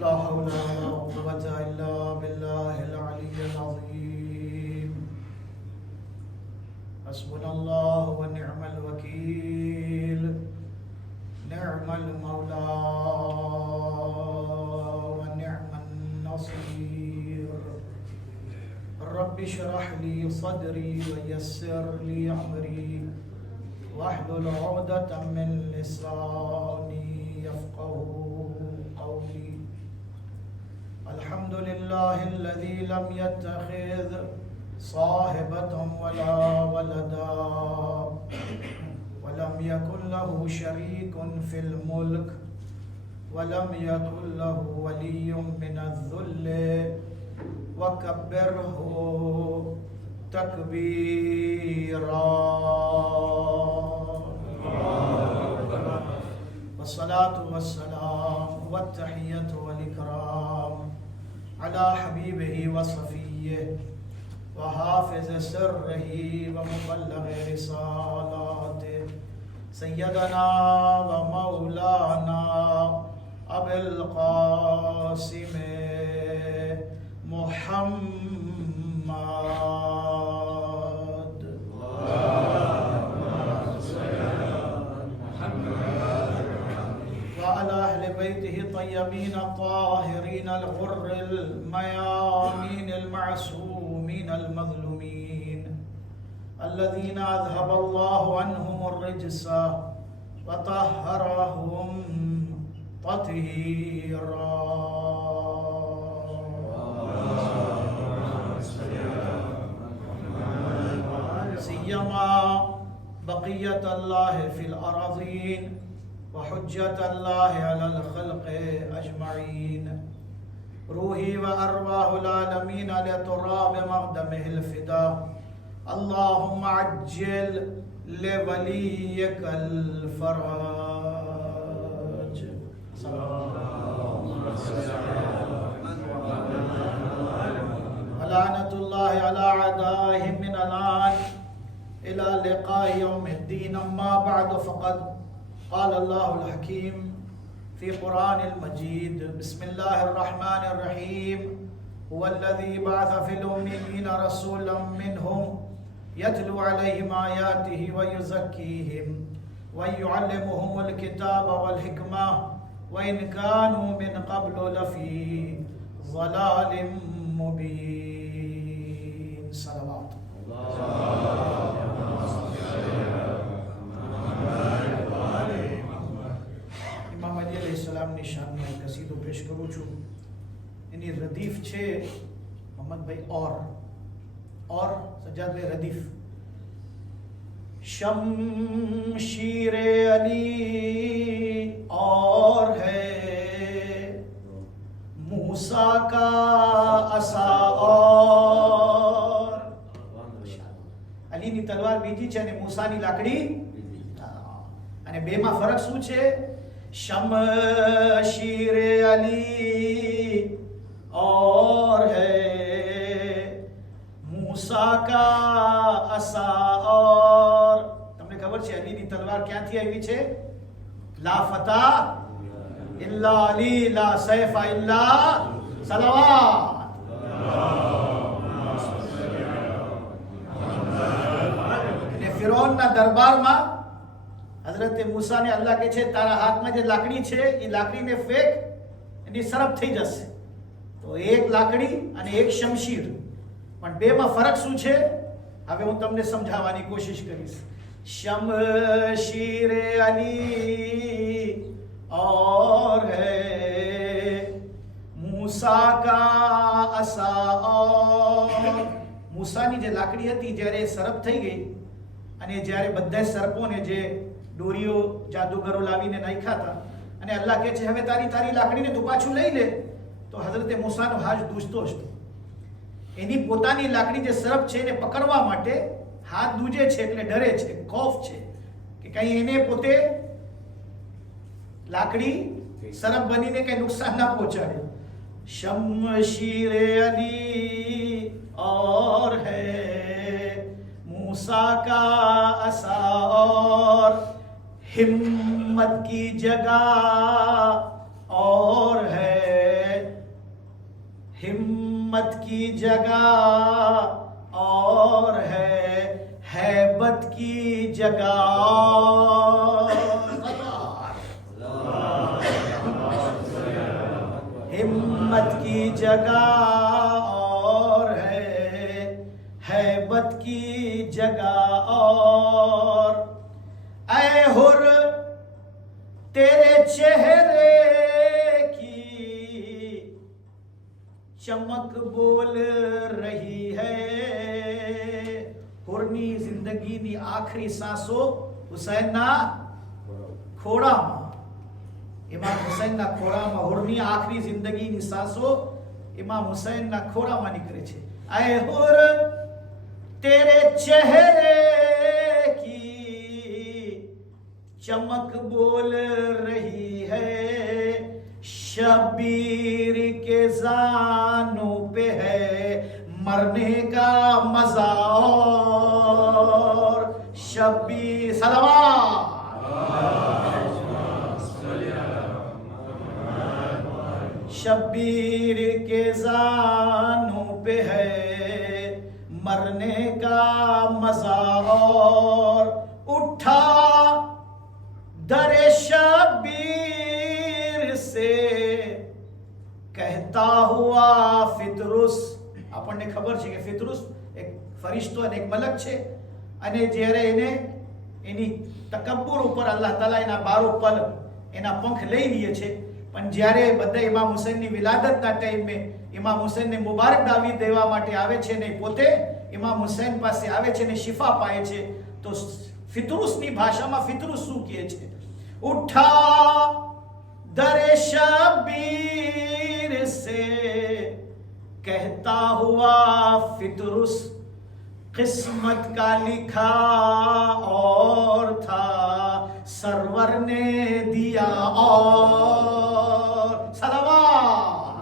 لا حول ولا قوة إلا بالله العلي العظيم حسبنا الله ونعم الوكيل نعم المولى ونعم النصير رب اشرح لي صدري ويسر لي أمري واحلل عقدة من لساني يفقهوا قولي الحمد لله الذي لم يتخذ صاحبة ولا ولدا ولم يكن له شريك في الملك ولم يكن له ولي من الذل وكبره تكبيرا والصلاة والسلام والتحية والإكرام على حبيبه وصفيه وحافظ سره ومبلغ رسالاته سيدنا ومولانا أبي القاسم محمد وعلى أهل بيته الطيبين الطاهرين الغر الميامين المعصومين المظلومين الذين أذهب الله عنهم الرجس وطهرهم تطهيرا سيما بقية الله في الأراضين وحجة الله على الخلق أجمعين روحي وأرواح العالمين لتراب مقدمه الفداء اللهم عجل لوليك الفرج ولعنة الله على أعدائهم من الآن إلى لقاء يوم الدين أما بعد فقد قال الله الحكيم في قرآن المجيد بسم الله الرحمن الرحيم هو الذي بعث في الأميين رسولا منهم يتلو عليهم آياته ويزكيهم ويعلمهم الكتاب والحكمة وإن كانوا من قبل لفي ضلال مبين صلوات ઇમામ અલી અલૈહિસ્સલામની શાનમાં એક કસીદો પેશ કરું છું. એની રદીફ છે મોહમ્મદભાઈ और सज्जाद भाई रदीफ शमशीर अली और है मूसा का असा और અલીની તલવાર બીજી છે અને મૂસાની લાકડી અને બેમાં ફરક શું છે? शमशीर अली और है मूसा का असा और તમને ખબર છે અલીની તલવાર ક્યાંથી આવી છે? લા ફતા ઇલ્લા અલી લા સૈફ ઇલ્લા સલાવાત. અને ફિરૌનના દરબારમાં હઝરત મૂસાને અલ્લાહ કહે છે તારા હાથમાં જે લાકડી છે એ લાકડીને ફેંક, એની સરફ થઈ જશે. તો એક લાકડી અને એક શમશીર, પણ બેમાં ફરક શું છે? હવે હું તમને સમજાવવાની કોશિશ કરીશ. शमशीर अली और है मूसा का असा और મૂસાની જે લાકડી હતી જ્યારે સરપ થઈ ગઈ અને જ્યારે બધા સરપોને જે દોરીઓ જાદુગરો લાવીને નાખ્યા હતા અને અલ્લાહ કહે છે હવે તારી લાકડીને તું પાછું લઈ લે, તો હઝરતે મૂસાનો હાથ દૂજતો હતો. એની પોતાની લાકડી જે સરપ છે એને પકડવા માટે હાથ દૂજે છે એટલે ડરે છે, ખૌફ છે કે કઈ એને પોતે લાકડી સરપ બનીને કઈ નુકસાન ના પહોંચાડે. शमशीर अली और है मूसा का असा और हिम्मत की जगह और है हिम्मत की जगह और है हैबत की जगह हिम्मत की जगह और है हैबत की जगह और ऐ हुर तेरे चेहरे की चमक बोल रही है। हुरनी जिंदगीनी आखरी सांसो हुसैनना खोड़ाમાં ઇમામ હુસૈનના ખોળામાં હુરની આખરી જિંદગીની સાસો ઇમામ હુસૈનના ખોળામાં નીકળે છે। ऐ हुर तेरे चेहरे की चमक बोल रही है, शबीर के जानों पे है मरने का मजा और शबीर सलवात शबीर के जानों पे है मरने का मजा और उठा दरे शबीर से कहता हुआ फितरुस। આપણને ખબર છે કે ફિતરુસ એક ફરિશ્તો અને એક મલક છે અને જ્યારે એને એની તકબ્બુર ઉપર અલ્લાહ તાલા એના બારો પલ એના પંખ લઈ લે છે। પણ જ્યારે બધા ઇમામ હુસૈનની વિલાદતના ટાઈમે ઇમામ હુસૈનને મુબારક દાવી દેવા માટે આવે છે ને પોતે ઇમામ હુસૈન પાસે આવે છે ને શિફા પાએ છે તો ફિતરુસની ભાષામાં ફિતરુસ શું કહે છે? ઉઠા દરે શબીર સે कहता हुआ फितरुस किस्मत का लिखा और था सरवर ने दिया और सलवात।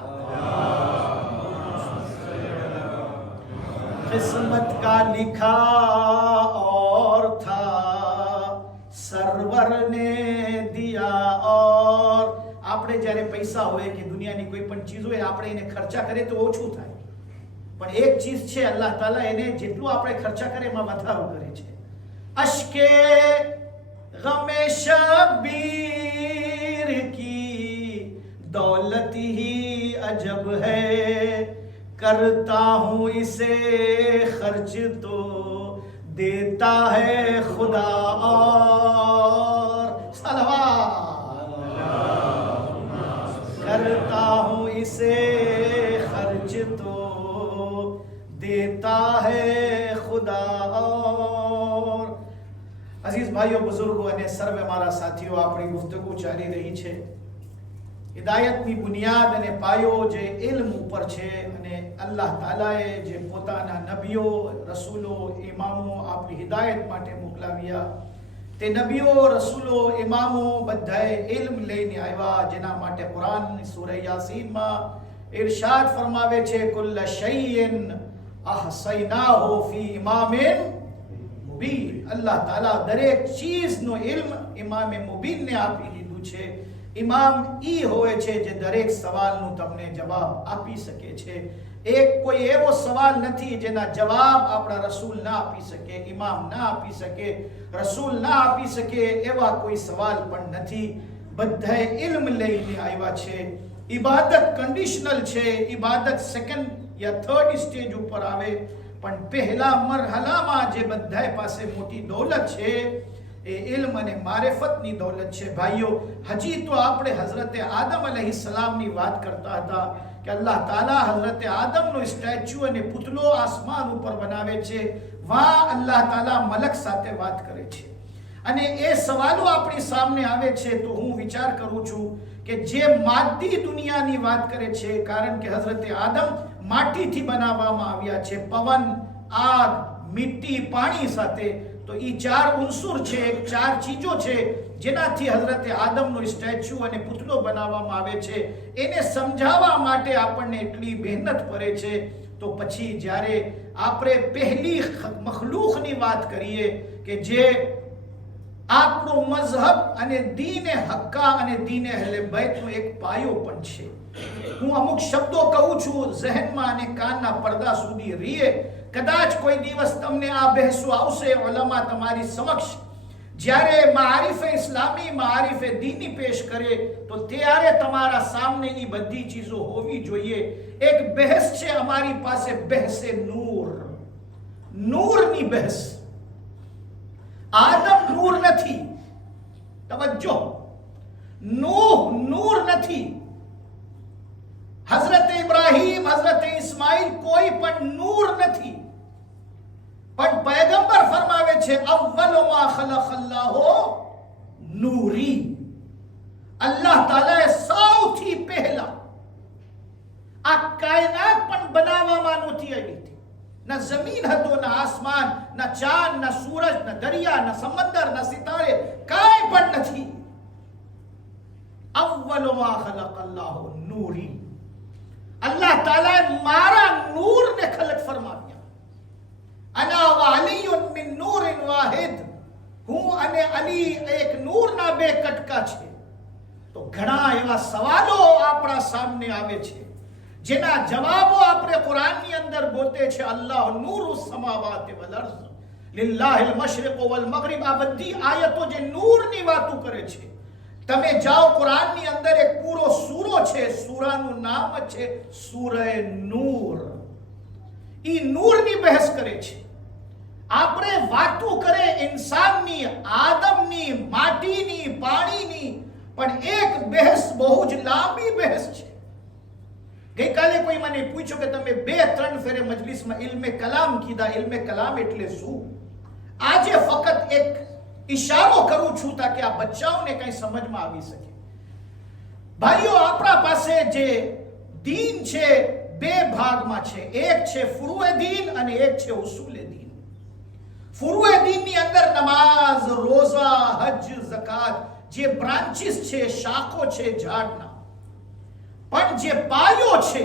किस्मत का लिखा और था सरवर ने दिया और આપણે જ્યારે પૈસા હોય કે દુનિયાની કોઈ પણ ચીજ હોય આપણે એને ખર્ચા કરીએ તો ઓછું થાય, પણ એક ચીજ છે અલ્લાહ તાલા એને જેટલું આપણે ખર્ચા કરે એમાં વધારો કરે છે। અશ્કે ગમે શબીર કી દौलत ही अजब है, करता हूँ इसे खर्च तो देता है खुदा और सलवात। करता हूँ इसे खर्च तो देता है खुदा और। अजीज भाइयों बुजुर्गों અને સર્વે મારા સાથીઓ, આપણી ગુફ્તગુ ચાલી રહી છે હિદાયતની બુનિયાદ અને પાયો જે ઇલ્મ ઉપર છે અને અલ્લાહ તાલાએ જે પોતાના નબીઓ રસૂલો ઇમામો આપણી હિદાયત માટે મોકલાવ્યા તે નબીઓ રસૂલો ઇમામો બધાએ ઇલ્મ લઈને આવ્યા, જેના માટે કુરાનની સૂરા યાસીનમાં ઇરશાદ ફરમાવે છે કુલ્લ શૈઇન અહસૈનાહુ ફી ઇમામિન મુબીન। અલ્લાહ તાલા દરેક ચીજનો ઇલ્મ ઇમામે મુબીનને આપી દીધું છે। ઇમામ ઈ હોય છે જે દરેક સવાલનો તમને જવાબ આપી શકે છે। એક કોઈ એવો સવાલ નથી જેના જવાબ આપણા રસૂલ ના આપી શકે, ઇમામ ના આપી શકે, રસૂલ ના આપી શકે, એવા કોઈ સવાલ પણ નથી। બધાએ ઇલ્મ લઈને આવ્યા છે। ઇબાદત કન્ડિશનલ છે, ઇબાદત સેકન્ડ યા થર્ડ સ્ટેજ ઉપર આવે, પણ પહેલા મરહલામાં જે બધાએ પાસે મોટી દૌલત છે એ ઇલ્મ અને મારિફતની દૌલત છે। ભાઈઓ, હજી તો આપણે હઝરતે આદમ અલૈહિસ્સલામની વાત કરતા હતા કે અલ્લાહ તાલા હઝરતે આદમનો સ્ટેચ્યુ અને પુતળો આસમાન ઉપર બનાવે છે, વા અલ્લાહ તાલા મલક સાથે વાત કરે છે અને એ સવાલો આપણી સામે આવે છે તો હું વિચાર કરું છું કે જે માદી દુનિયાની વાત કરે છે, કારણ કે હઝરતે આદમ માટીથી બનાવવામાં આવ્યા છે, પવન, આગ, મિટ્ટી, પાણી સાથે, તો એ ચાર ઉંસુર છે, ચાર ચીજો છે જેનાથી હઝરતે આદમનો સ્ટેચ્યુ અને પુતળો બનાવવામાં આવે છે। એને સમજાવવા માટે આપણને એટલી મહેનત પડે છે, તો પછી જ્યારે આપણે પહેલી મખલૂકની વાત કરીએ કે જે આપણો મઝહબ અને દીને હક્કા અને દીને અહલે બૈતનો એક પાયો પણ છે, હું અમુક શબ્દો કહું છું જહેનમાં અને કાનના પડદા સુધી રીએ. કદાચ કોઈ દિવસ તમને આ બહેસો આવશે ઉલમા તમારી સમક્ષ, જ્યારે મારિફે ઇસ્લામી મારિફે દીની પેશ કરે તો ત્યારે તમારા સામે એ બધી ચીજો હોવી જોઈએ. એક બહેસ છે અમારી પાસે, બહેસે નૂર, નૂરની બહેસ. આદમ નૂર નથી, તવજ્જો, નૂહ નૂર નથી, હઝરત ઇબ્રાહીમ હઝરત ઇસ્માઇલ કોઈ પણ નૂર નથી. પણ પૈગંબર ફરમાવે છે અવ્વલુ મા ખલક અલ્લાહુ નૂરી. અલ્લાહ તાલાએ સૌથી પહેલા આ કાયનાત પણ બનાવવામાં નહોતી આવી. ના જમીન હતો, ના આસમાન, ના ચાંદ, ના સૂરજ, ના દરિયા, ના સમંદર, ના સિતારે, કાંઈ પણ નથી. અવ્વલુ મા ખલક અલ્લાહુ નૂરી. અલ્લાહ તાલાએ મારા નૂરને ખલક ફરમાવ્યા. અના વ અલીયુન મિન નૂરિન વાહિદ. હું અને અલી એક નૂરના બે કટકા છે. તો ઘણા એવા સવાલો આપણા સામે આવે છે જેના જવાબો આપણે કુરાનની અંદર ગોતે છે. અલ્લાહ નૂરુ સમાવાતિ વલ અર્ઝ લિલ્લાહિલ મશરિક વલ મગરિબ. આ બધી આયતો જે નૂરની વાતો કરે છે, તમે જાઓ કુરાનની અંદર એક પૂરો સૂરો છે, સૂરાનું નામ છે સૂરે નૂર. ઈ નૂરની બહેસ કરે છે. આપણે વાતો કરે ઇન્સાનની, આદમની, માટીની, પાણીની, પણ એક બહેસ બહુ જ લાંબી બહેસ છે. ગઈકાલે કોઈ મને પૂછ્યું કે તમે 2-3 ફેરે મજલિસમાં ઇલ્મે કલામ કીધા. ઇલ્મે કલામ એટલે શું? આજે ફક્ત એક ઇશારો કરું છું તાકે આ બચ્ચાઓને કંઈ સમજમાં આવી શકે. ભાઈઓ, આપણા પાસે જે દીન છે બે ભાગમાં છે. એક છે ફુરુએ દીન અને એક છે ઉસૂલે દીન. ફુરુએ દીનની અંદર નમાઝ, રોઝા, હજ, ઝકાત જે બ્રાન્ચીસ છે, શાખો છે ઝાડના. પણ જે પાયો છે,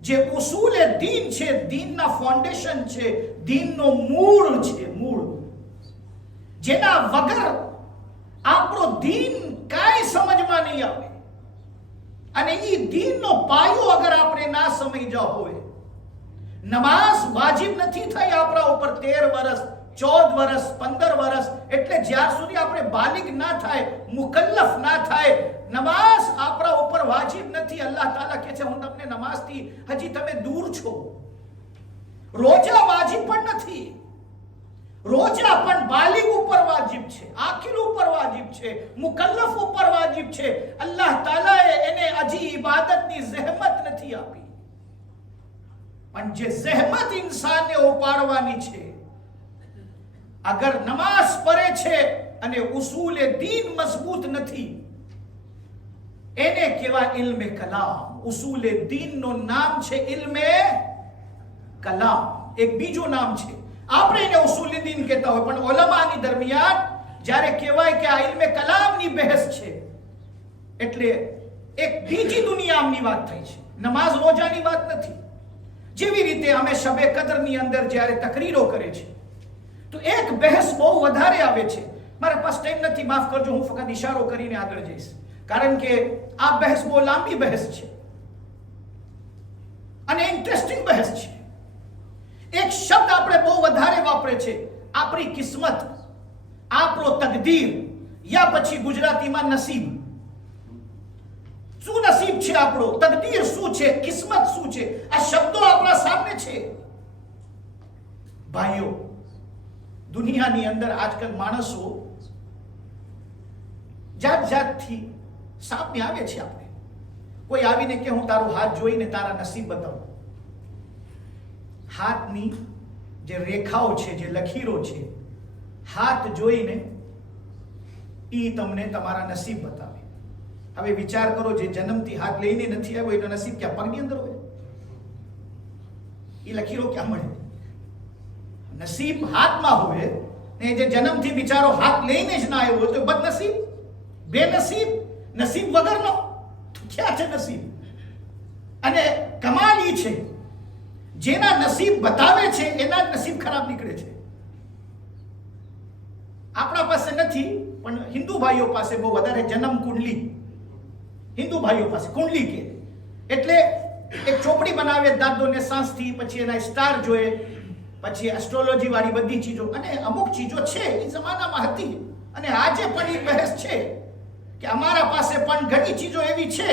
જે ઉસૂલે દીન છે, દીનના ફાઉન્ડેશન છે, દીનનો મૂળ છે, મૂળ જેના વગર આપણો દીન કાંઈ સમજમાં નહીં આવે. અને એ દીનનો પાયો અગર આપણે ના સમજ્યા હોય, નમાઝ વાજિબ નથી થઈ આપણા ઉપર 13 વર્ષ, 14 વર્ષ, 15 વર્ષ, એટલે જ્યાર સુધી આપણે બાલિગ ના થાય, મુકલ્લફ ના થાય, નમાઝ આપણા ઉપર વાજિબ નથી. અલ્લાહ તાલા કહે છે હું તમને નમાઝથી હજી તમે દૂર છો. રોજા વાજિબ પણ નથી. રોજા પણ બાલિગ ઉપર વાજિબ છે, આકિલ ઉપર વાજિબ છે, મુકલ્લફ ઉપર વાજિબ છે. અલ્લાહ તાલાએ એને હજી ઇબાદતની જહેમત નથી આપી. પણ જે જહેમત ઇન્સાનને ઉપાડવાની છે, અગર નમાઝ પડે છે અને ઉસૂલે દીન મજબૂત નથી, એને કહેવાય ઇલ્મે કલામ. ઉસૂલે દીનનું નામ છે ઇલ્મે કલામ. એક બીજું નામ છે, આપણે એને ઉસૂલે દીન કહેતા હોય, પણ ઉલમાની દરમિયાન જ્યારે કહેવાય કે આ ઇલ્મે કલામની બહેસ છે, એટલે એક બીજી દુનિયાની વાત થઈ છે, નમાઝ રોજાની વાત નથી. જેવી રીતે અમે શબે કદરની અંદર જ્યારે તકરીરો કરે છે તો એક બહેસ બહુ વધારે આવે છે. મારા પાસે ટાઈમ નથી, માફ કરજો, હું ફક્ત ઇશારો કરીને આગળ જઈશ, કારણ કે આ બહેસ બહુ લાંબી બહેસ છે અને ઇન્ટરેસ્ટિંગ બહેસ છે. એક શબ્દ આપણે બહુ વધારે વાપરે છે, આપણી કિસ્મત, આપણો તકદીર, યા પછી ગુજરાતીમાં નસીબ. શું નસીબ છે આપણો? તકદીર શું છે? કિસ્મત શું છે? આ શબ્દો આપણા સામે છે. ભાઈઓ, દુનિયાની અંદર આજકાલ માણસો જાત જાતથી સામે આવે છે. આપણે કોઈ આવીને કે હું તારો હાથ જોઈને તારા નસીબ બતાવું. હાથની જે રેખાઓ છે, જે લકીરો છે, હાથ જોઈને ઈ તમને તમારા નસીબ બતાવે. હવે વિચાર કરો, જે જન્મથી હાથ લઈને નથી આવ્યો એનો નસીબ ક્યાં પગની અંદર હોય? એ લકીરો ક્યાં મળે? નસીબ હાથમાં હોય ને જે જન્મથી બિચારો હાથ લઈને જ ના આવ્યો તો બદનસીબ, બેનસીબ, નસીબ વગરનો. ક્યાં છે નસીબ? અને કમાલ ઈ છે, જેના નસીબ બતાવે છે એના જ નસીબ ખરાબ નીકળે છે. આપણા પાસે નથી, પણ હિન્દુ ભાઈઓ પાસે બહુ વધારે જન્મ કુંડલી, હિન્દુ ભાઈઓ પાસે કુંડલી કે એટલે એક ચોપડી બનાવે દાદોને સાંસથી, પછી એના સ્ટાર જોઈએ, પછી એસ્ટ્રોલોજી વાળી બધી ચીજો, અને અમુક ચીજો છે એ જમાનામાં હતી અને આજે પણ એ બહેસ છે કે અમારા પાસે પણ ઘણી ચીજો એવી છે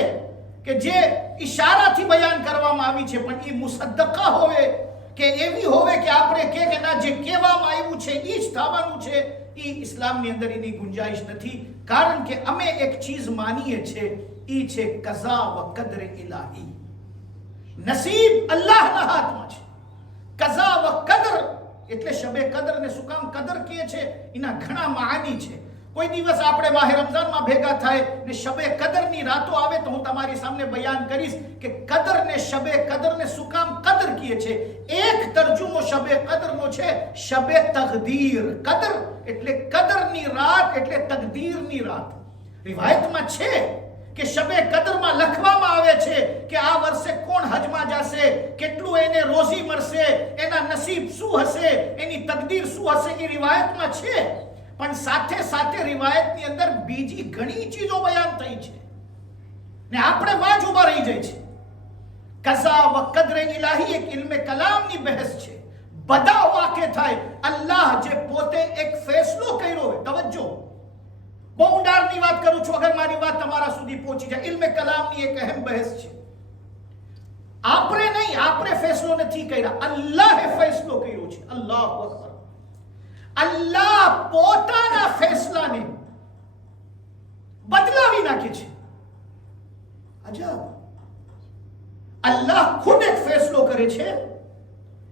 કે જે ઈશારાથી બયાન કરવામાં આવી છે, પણ એ મુસદ્દકા હોવે કે એવી હોવે કે આપણે કે ના જે કહેવામાં આવ્યું છે એ જ થવાનું છે, એ ઇસ્લામની અંદર એની ગુંજાઈશ નથી. કારણ કે અમે એક ચીજ માનીએ છીએ, એ છે કઝા વ કદર ઇલાહી. નસીબ અલ્લાહના હાથમાં છે. કઝા વ કદર એટલે શબે કદર ને શું કામ કદર કહે છે, એના ઘણા માની છે. કોઈ દિવસ આપણે માહે રમઝાનમાં ભેગા થાય ને શબે કદરની રાતો આવે તો હું તમારી સામે બયાન કરીશ કે કદર ને શબે કદર ને શું કામ કદર કહે છે. એક તર્જુમો શબે કદરનો છે શબે તકદીર. કદર એટલે કદરની રાત એટલે તકદીરની રાત. રિવાયતમાં છે કે શબે કદરમાં લખવામાં આવે છે કે આ વર્ષે કોણ હજમાં જશે, કેટલું એને રોજી મળશે, એના નસીબ શું હશે, એની તકદીર શું હશે, એ રિવાયતમાં છે. પણ સાથે સાથે રિવાયતની અંદર બીજી ઘણી ચીજો બયાન થઈ છે ને આપણે વાંચ ઉભા રહી જાય છે. કઝા વ કદર ઇલાહી એક ઇલ્મે કલામની બહેસ છે. બધા વાકે થાય અલ્લાહ જે પોતે એક ફેસલો કર્યો હોય. તવજ્જો, બહુ ઊંડાણની વાત કરું છું, અગર મારી વાત તમારા સુધી પહોંચી જાય. ઇલ્મે કલામની એક અહેમ બહેસ છે. આપણે નહીં, આપણે ફેસલો નથી કર્યા, અલ્લાહે ફેસલો કર્યો છે. અલ્લાહુ અકબર. અલ્લાહ પોતાના ફેસલાને બદલાવી નાખે છે. અજબ. અલ્લાહ ખુદ એક ફેસલો કરે છે,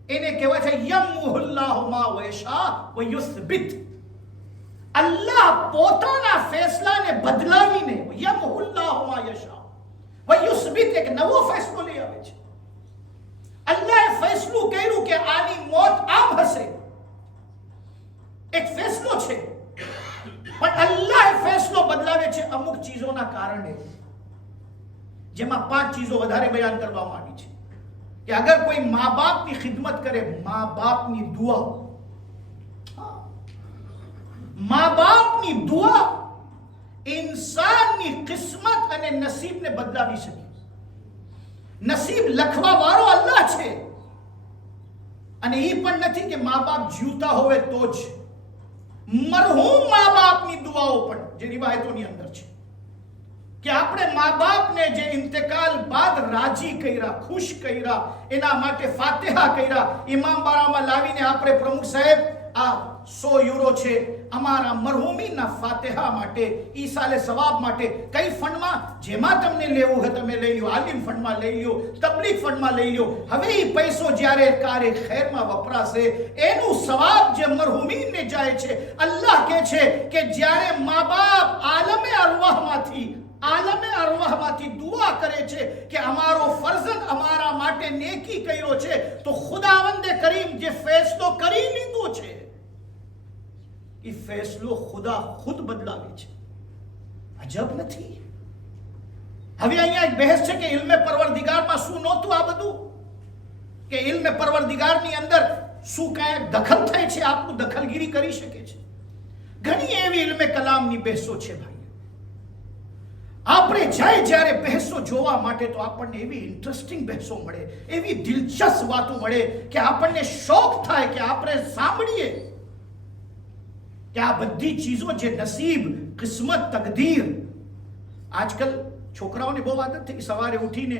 એને કહેવાય છે યમહુલ્લાહુ મા વયશા વ યુસ્બિત. અલ્લાહ પોતાના ફેસલાને બદલાવીને યમહુલ્લાહુ મા યશા વ યુસ્બિત એક નવો ફેસલો લઈ આવે છે. અલ્લાહે ફેસલો કર્યું કે આની મોત આમ હશે, એક ફેસલો છે, પણ અલ્લાહ ફેસલો બદલાવે છે અમુક ચીજોના કારણે, જેમાં 5 ચીજો વધારે બયાન કરવામાં આવી છે કે અગર કોઈ મા બાપની ખિદમત કરે, મા બાપની દુઆ, મા બાપની દુઆ ઇન્સાનની કિસ્મત અને નસીબને બદલાવી શકે. નસીબ લખવા વાળો અલ્લાહ છે, અને એ પણ નથી કે મા બાપ જીવતા હોય તો જ. મરહૂમ મા બાપની દુઆઓ પણ જે રિવાયતોની અંદર છે કે આપણે મા બાપને જે ઇન્તકાલ બાદ રાજી કર્યા, ખુશ કર્યા, એના માટે ફાતિહા કર્યા, ઇમામ બારામાં લાવીને આપણે પ્રમુખ સાહેબ આ 100 યુરો છે અમારા મરહૂમીના ફાતિહા માટે, ઈસાલે સવાબ માટે. કઈ ફંડમાં? જેમાં તમને લેવું હોય તમે લઈ લો. આલિમ ફંડમાં લઈ લો, તબલીગ ફંડમાં લઈ લો. હવે એ પૈસો જ્યારે કારે ખૈરમાં વપરાશે, એનું સવાબ જે મરહૂમીને જાય છે. અલ્લાહ કહે છે કે જ્યારે મા બાપ આલમે અરવાહમાંથી દુઆ કરે છે કે અમારો ફરઝંદ અમારા માટે નેકી કર્યો છે, તો ખુદાવંદે કરીમ જે ફેસલો કરી લીધો છે એ ફેસલો ખુદા ખુદ બદલાવે છે. અજબ નથી? હવે અહીંયા એક બહેસ છે કે ઇલ્મે પરવરદિગારમાં શું નહોતું આ બધું, કે ઇલ્મે પરવરદિગારની અંદર શું કાંઈ દખલ થાય છે, આપનું દખલગીરી કરી શકે છે. ઘણી એવી ઇલ્મે કલામની બહેસો છે ભાઈ. આપણે જાય જ્યારે બહેસો જોવા માટે તો આપણને એવી ઇન્ટરેસ્ટિંગ બહેસો મળે, એવી દિલચસ્પ વાતો મળે કે આપણને શોખ થાય કે આપણે સાંભળીએ કે આ બધી ચીજો જે નસીબ, કિસ્મત, તકદીર. આજકાલ છોકરાઓને બહુ આદત થઈ સવારે ઉઠીને,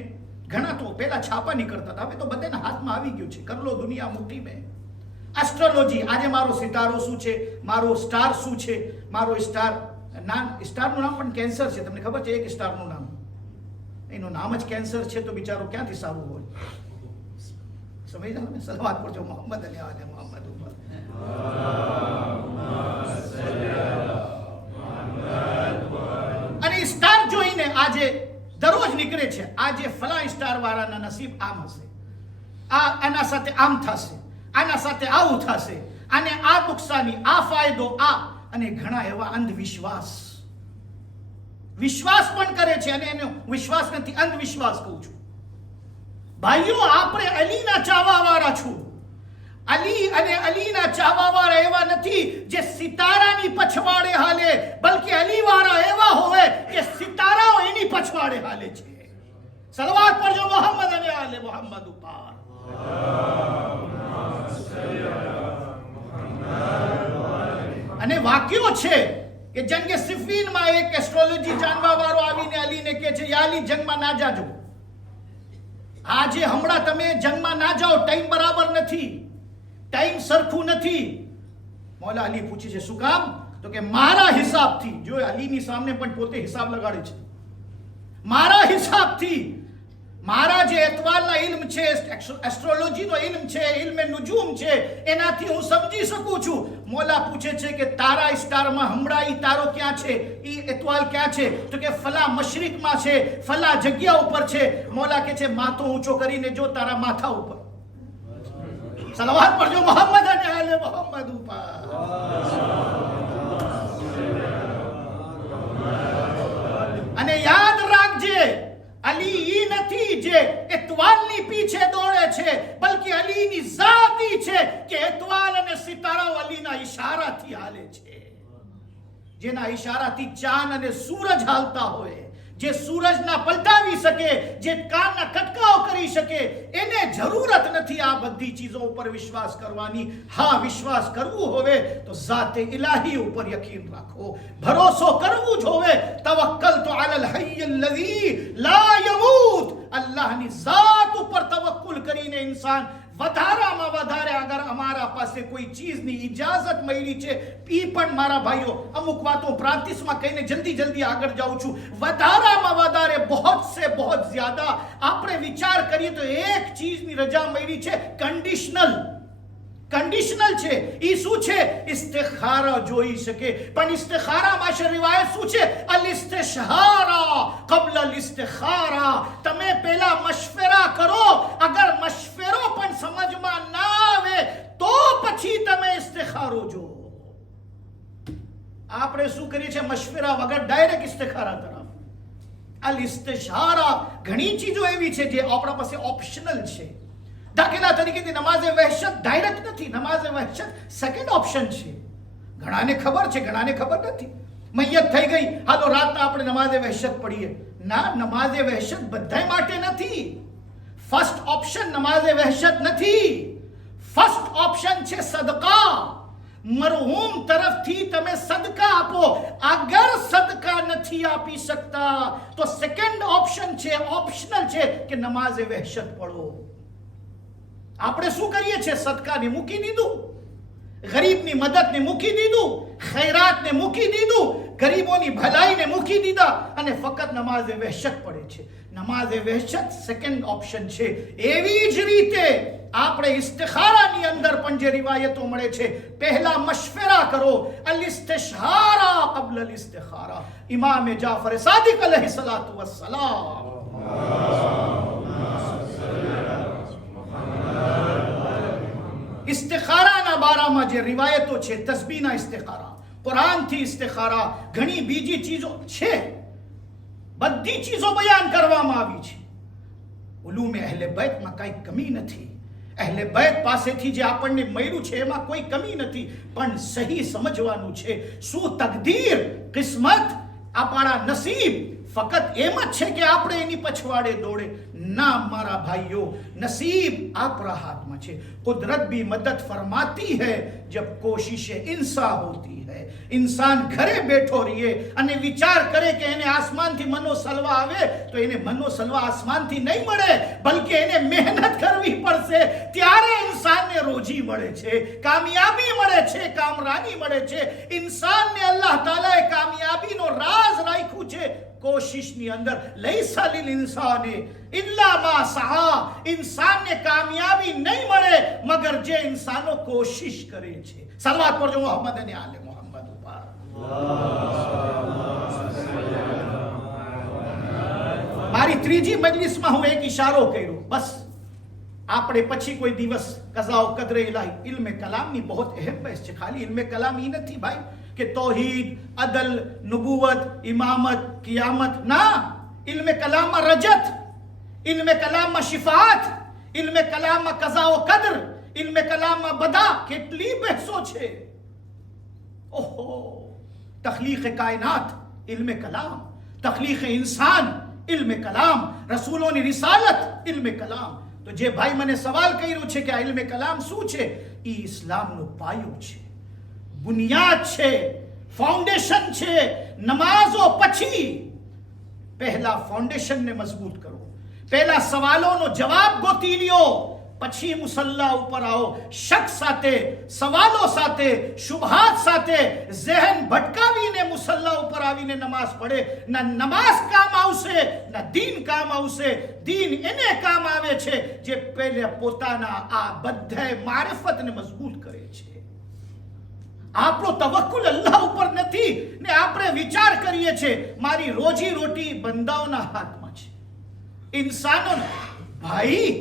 ઘણા તો પહેલા છાપા નીકળતા હતા, હવે તો બધાના હાથમાં આવી ગયું છે, કર લો દુનિયા મુઠ્ઠી મેં. એસ્ટ્રોલોજી, આજે મારો સિતારો શું છે, મારો સ્ટાર શું છે, મારો સ્ટારનું નામ પણ કેન્સર છે. તમને ખબર છે? એક સ્ટારનું નામ, એનું નામ જ કેન્સર છે, તો બિચારો ક્યાંથી સારું હોય? સમજ્યા તમે? સલાવત પડજો મોહમ્મદ અલી આલે મોહમ્મદ ઉપર. અને સ્ટાર જોઈને આજે દરરોજ નીકળે છે, આજે ફલા સ્ટાર વાળાના નસીબ આમ હશે, આના સાથે આમ થશે, આના સાથે આવું થશે, આને આ નુકસાની, આ ફાયદો, આ. અને ઘણા એવા અંધવિશ્વાસ પણ કરે છે, અને એનો વિશ્વાસ નથી, અંધવિશ્વાસ કહું છું. ભાઈઓ, આપણે અલીના ચાહવા વાળા છું. અલી અને અલીના ચાહવા વાળા એવા નથી જે સિતારાની પછવાડે હાલે, બલકે અલી વાળા એવા હોય કે સિતારાઓ એની પછવાડે હાલે છે. સલવાત પડજો મોહમ્મદ અને આલે મોહમ્મદ ઉપર. અને વાક્યો છે કે જંગે સિફીનમાં એક એસ્ટ્રોલોજી જાણવા વાળો આવીને અલીને કહે છે, યા અલી, જંગમાં ના જાજો. આજે હમણાં તમે જંગમાં ના જાઓ, ટાઈમ બરાબર નથી, ટાઈમ સરખું નથી. મૌલા અલી પૂછે છે, શું કામ? તો કે મારા હિસાબથી, જો અલીની સામે પણ પોતે હિસાબ લગાડે છે, મારા હિસાબથી મારા જે એતવાલના ઇલ્મ છે, એસ્ટ્રોલોજીનો ઇલ્મ છે, ઇલ્મે નુજૂમ છે, એનાથી હું સમજી શકું છું. મોલા પૂછે છે કે તારા સ્ટારમાં હમણાં ઈ તારો ક્યાં છે, ઈ એતવાલ ક્યાં છે? તો કે ફલા મશરિકમાં છે, ફલા જગ્યા ઉપર છે. મોલા કહે છે, માથો ઊંચો કરીને જો તારા માથા ઉપર. સલવાત પડજો મોહમ્મદ અને આલે મોહમ્મદ ઉપર. અને યાદ રાખજે, અલી ઈ નથી જે એતવાલની પીછે દોડે છે, બલકે અલીની ઝાતી છે કે એતવાલ અને સિતારાઓ અલીના ઈશારાથી હાલે છે. જેના ઈશારાથી ચાંદ અને સૂરજ હાલતા હોય, જે સૂરજના પલટાવી શકે, જે કાનના કટકાઓ કરી શકે, એને જરૂરત નથી આ બધી ચીજો ઉપર વિશ્વાસ કરવાની. હા, વિશ્વાસ કરવું હોવે તો ઝાતે ઇલાહી ઉપર યકીન રાખો, ભરોસો કરવું જ હોવે તવક્કલતુ અલલ હય્ય અલ્લઝી લા યમૂત, અલ્લાહની ઝાત ઉપર તવક્કુલ કરીને ઇન્સાન વધારામાં વધારે, અગર અમારા પાસે કોઈ ચીજની ઇજાઝત મળી છે, ઈ પણ મારા ભાઈઓ, અમુક વાતો પ્રાંતિસમાં કહીને જલ્દી આગળ જાઉં છું, વધારામાં વધારે, બહોત સે બહોત જ્યાદા આપણે વિચાર કરીએ તો એક ચીજની રજા મળી છે, કંડિશનલ છે. ઈ શું છે? ઇસ્તિખારા જોઈ શકે. પણ ઇસ્તિખારામાં છે રિવાયત શું છે? અલ ઇસ્તિશારા قبل الاستخارا. તમે પહેલા મશવરા કરો, અગર મશવરો પણ સમજમાં ના આવે તો પછી તમે ઇસ્તિખારો જો. આપણે શું કરીએ છીએ? મશવરા વગર ડાયરેક્ટ ઇસ્તિખારા તરફ. અલ ઇસ્તિશારા ઘણી ચીજો એવી છે જે આપણા પાસે ઓપ્શનલ છે. દાખલા તરીકે નમાઝે વહશત ડાયરેક્ટ નથી, નમાઝે વહશત સેકન્ડ ઓપ્શન છે. ઘણાને ખબર છે, ઘણાને ખબર નથી. મૈયત થઈ ગઈ, હાલો રાતના આપણે નમાઝે વહશત પડીએ. ના, નમાઝે વહશત બધા માટે નથી. ફર્સ્ટ ઓપ્શન નમાઝે વહશત નથી. ફર્સ્ટ ઓપ્શન છે સદકા. મરહૂમ તરફથી તમે સદકા આપો. અગર સદકા નથી આપી શકતા તો સેકન્ડ ઓપ્શન છે, ઓપ્શનલ છે કે નમાઝે વહશત પડો. આપણે શું કરીએ છીએ? સદકાને મૂકી દીધું, ગરીબની મદદને મૂકી દીધું, ખૈરાતને મૂકી દીધું, ગરીબોની ભલાઈને મૂકી દીધા અને ફક્ત નમાઝે વહશત પડે છે. નમાઝે વહશત સેકન્ડ ઓપ્શન છે. એવી જ રીતે આપણે ઇસ્તિખારાની અંદર પણ જે રિવાયતો મળે છે, પહેલા મશવરા કરો. અલ ઇસ્તિશારા قبل الاستخارا. ઇમામ જાફર સાદિક અલૈહિ સલાતુ વસ્સલામ ઇસ્તિખારાના બારામાં જે રિવાયતો છે, તસ્બીહના ઇસ્તિખારા, કુરાનથી ઇસ્તિખારા, ઘણી બીજી ચીજો છે, બધી ચીજો બયાન કરવામાં આવી છે. ઉલૂમે અહેલે બેતમાં કઈ કમી નથી. અહેલે બેત પાસેથી જે આપણને મળ્યું છે એમાં કોઈ કમી નથી, પણ સહી સમજવાનું છે. શું તકદીર, કિસ્મત, આપણા નસીબ ફકત એમ જ છે કે આપણે એની પછવાડે દોડે? ના મારા ભાઈઓ, નસીબ આપણા હાથમાં છે. कुदरत भी मदद फरमाती है जब कोशिशें इंसान होती है. इंसान घरे बैठो रहिए અને વિચાર કરે કે એને આસમાનથી મનો સલવા આવે, તો એને મનો સલવા આસમાનથી નહીં મળે, બલકે એને મહેનત કરવી પડશે. ત્યારે ઇન્સાનને રોજી મળે છે, કામયાબી મળે છે, કામરાની મળે છે. ઇન્સાનને અલ્લાહ તાલાએ કામયાબીનો રાજ રાખ્યું છે કોશિશની અંદર. લૈસા લિલ ઇન્સાને ઇલ્લા મા સઆ. ઇન્સાનને કામયાબી નહીં મળે મગર જે ઇન્સાનો કોશિશ કરે છે. સલવાત પડજો મોહમ્મદ અને આલે મોહમ્મદ ઉપર. મારી ત્રીજી મજલિસમાં હું એક ઇશારો કર્યો, બસ. આપણે પછી કોઈ દિવસ કઝા ઓ કદરે ઇલાહી, ઇલ્મે કલામની બહુ અહેમ બહેસ છે. ખાલી ઇલ્મે કલામ ઈ નથી ભાઈ કે તૌહીદ, અદલ, નુબુવત, ઇમામત, કિયામત. ના, ઇલ્મે કલામમાં રજત, ઇલ્મે કલામમાં શિફાત, ઇલ્મે કલામમાં કઝા ઓ કદર, ઇલ્મે કલામમાં બધા કેટલી બહેસો છે. ઓહો, તખલીક કાયનાત ઇલ્મે કલામ, તખલીક इंसान इल्म कलाम, રસૂલોની રિસાલત ઇલ્મે કલામ. તો જે ભાઈ મને સવાલ કર્યો છે કે આ ઇલ્મે કલામ શું છે, એ ઇસ્લામનો પાયો છે, બુનિયાદ છે, ફાઉન્ડેશન છે. નમાઝો પછી પહેલા ફાઉન્ડેશનને મજબૂત કરો, પહેલા સવાલોનો જવાબ ગોતી લ્યો, પછી મુસલ્લા ઉપર આવો. શક સાથે, સવાલો સાથે, શુબહાત સાથે ઝહેન ભટકાવીને મુસલ્લા ઉપર આવીને નમાઝ પડે, ના નમાઝ કામ આવશે, ના દીન કામ આવશે. દીન એને કામ આવે છે જે પહેલે પોતાના આ બધા મારિફતને મજબૂત કરે છે. આપણો તવક્કુલ અલ્લાહ ઉપર નથી ને આપણે વિચાર કરીએ છીએ મારી રોજી રોટી બંદાઓના હાથમાં છે, ઇન્સાનો. ભાઈ,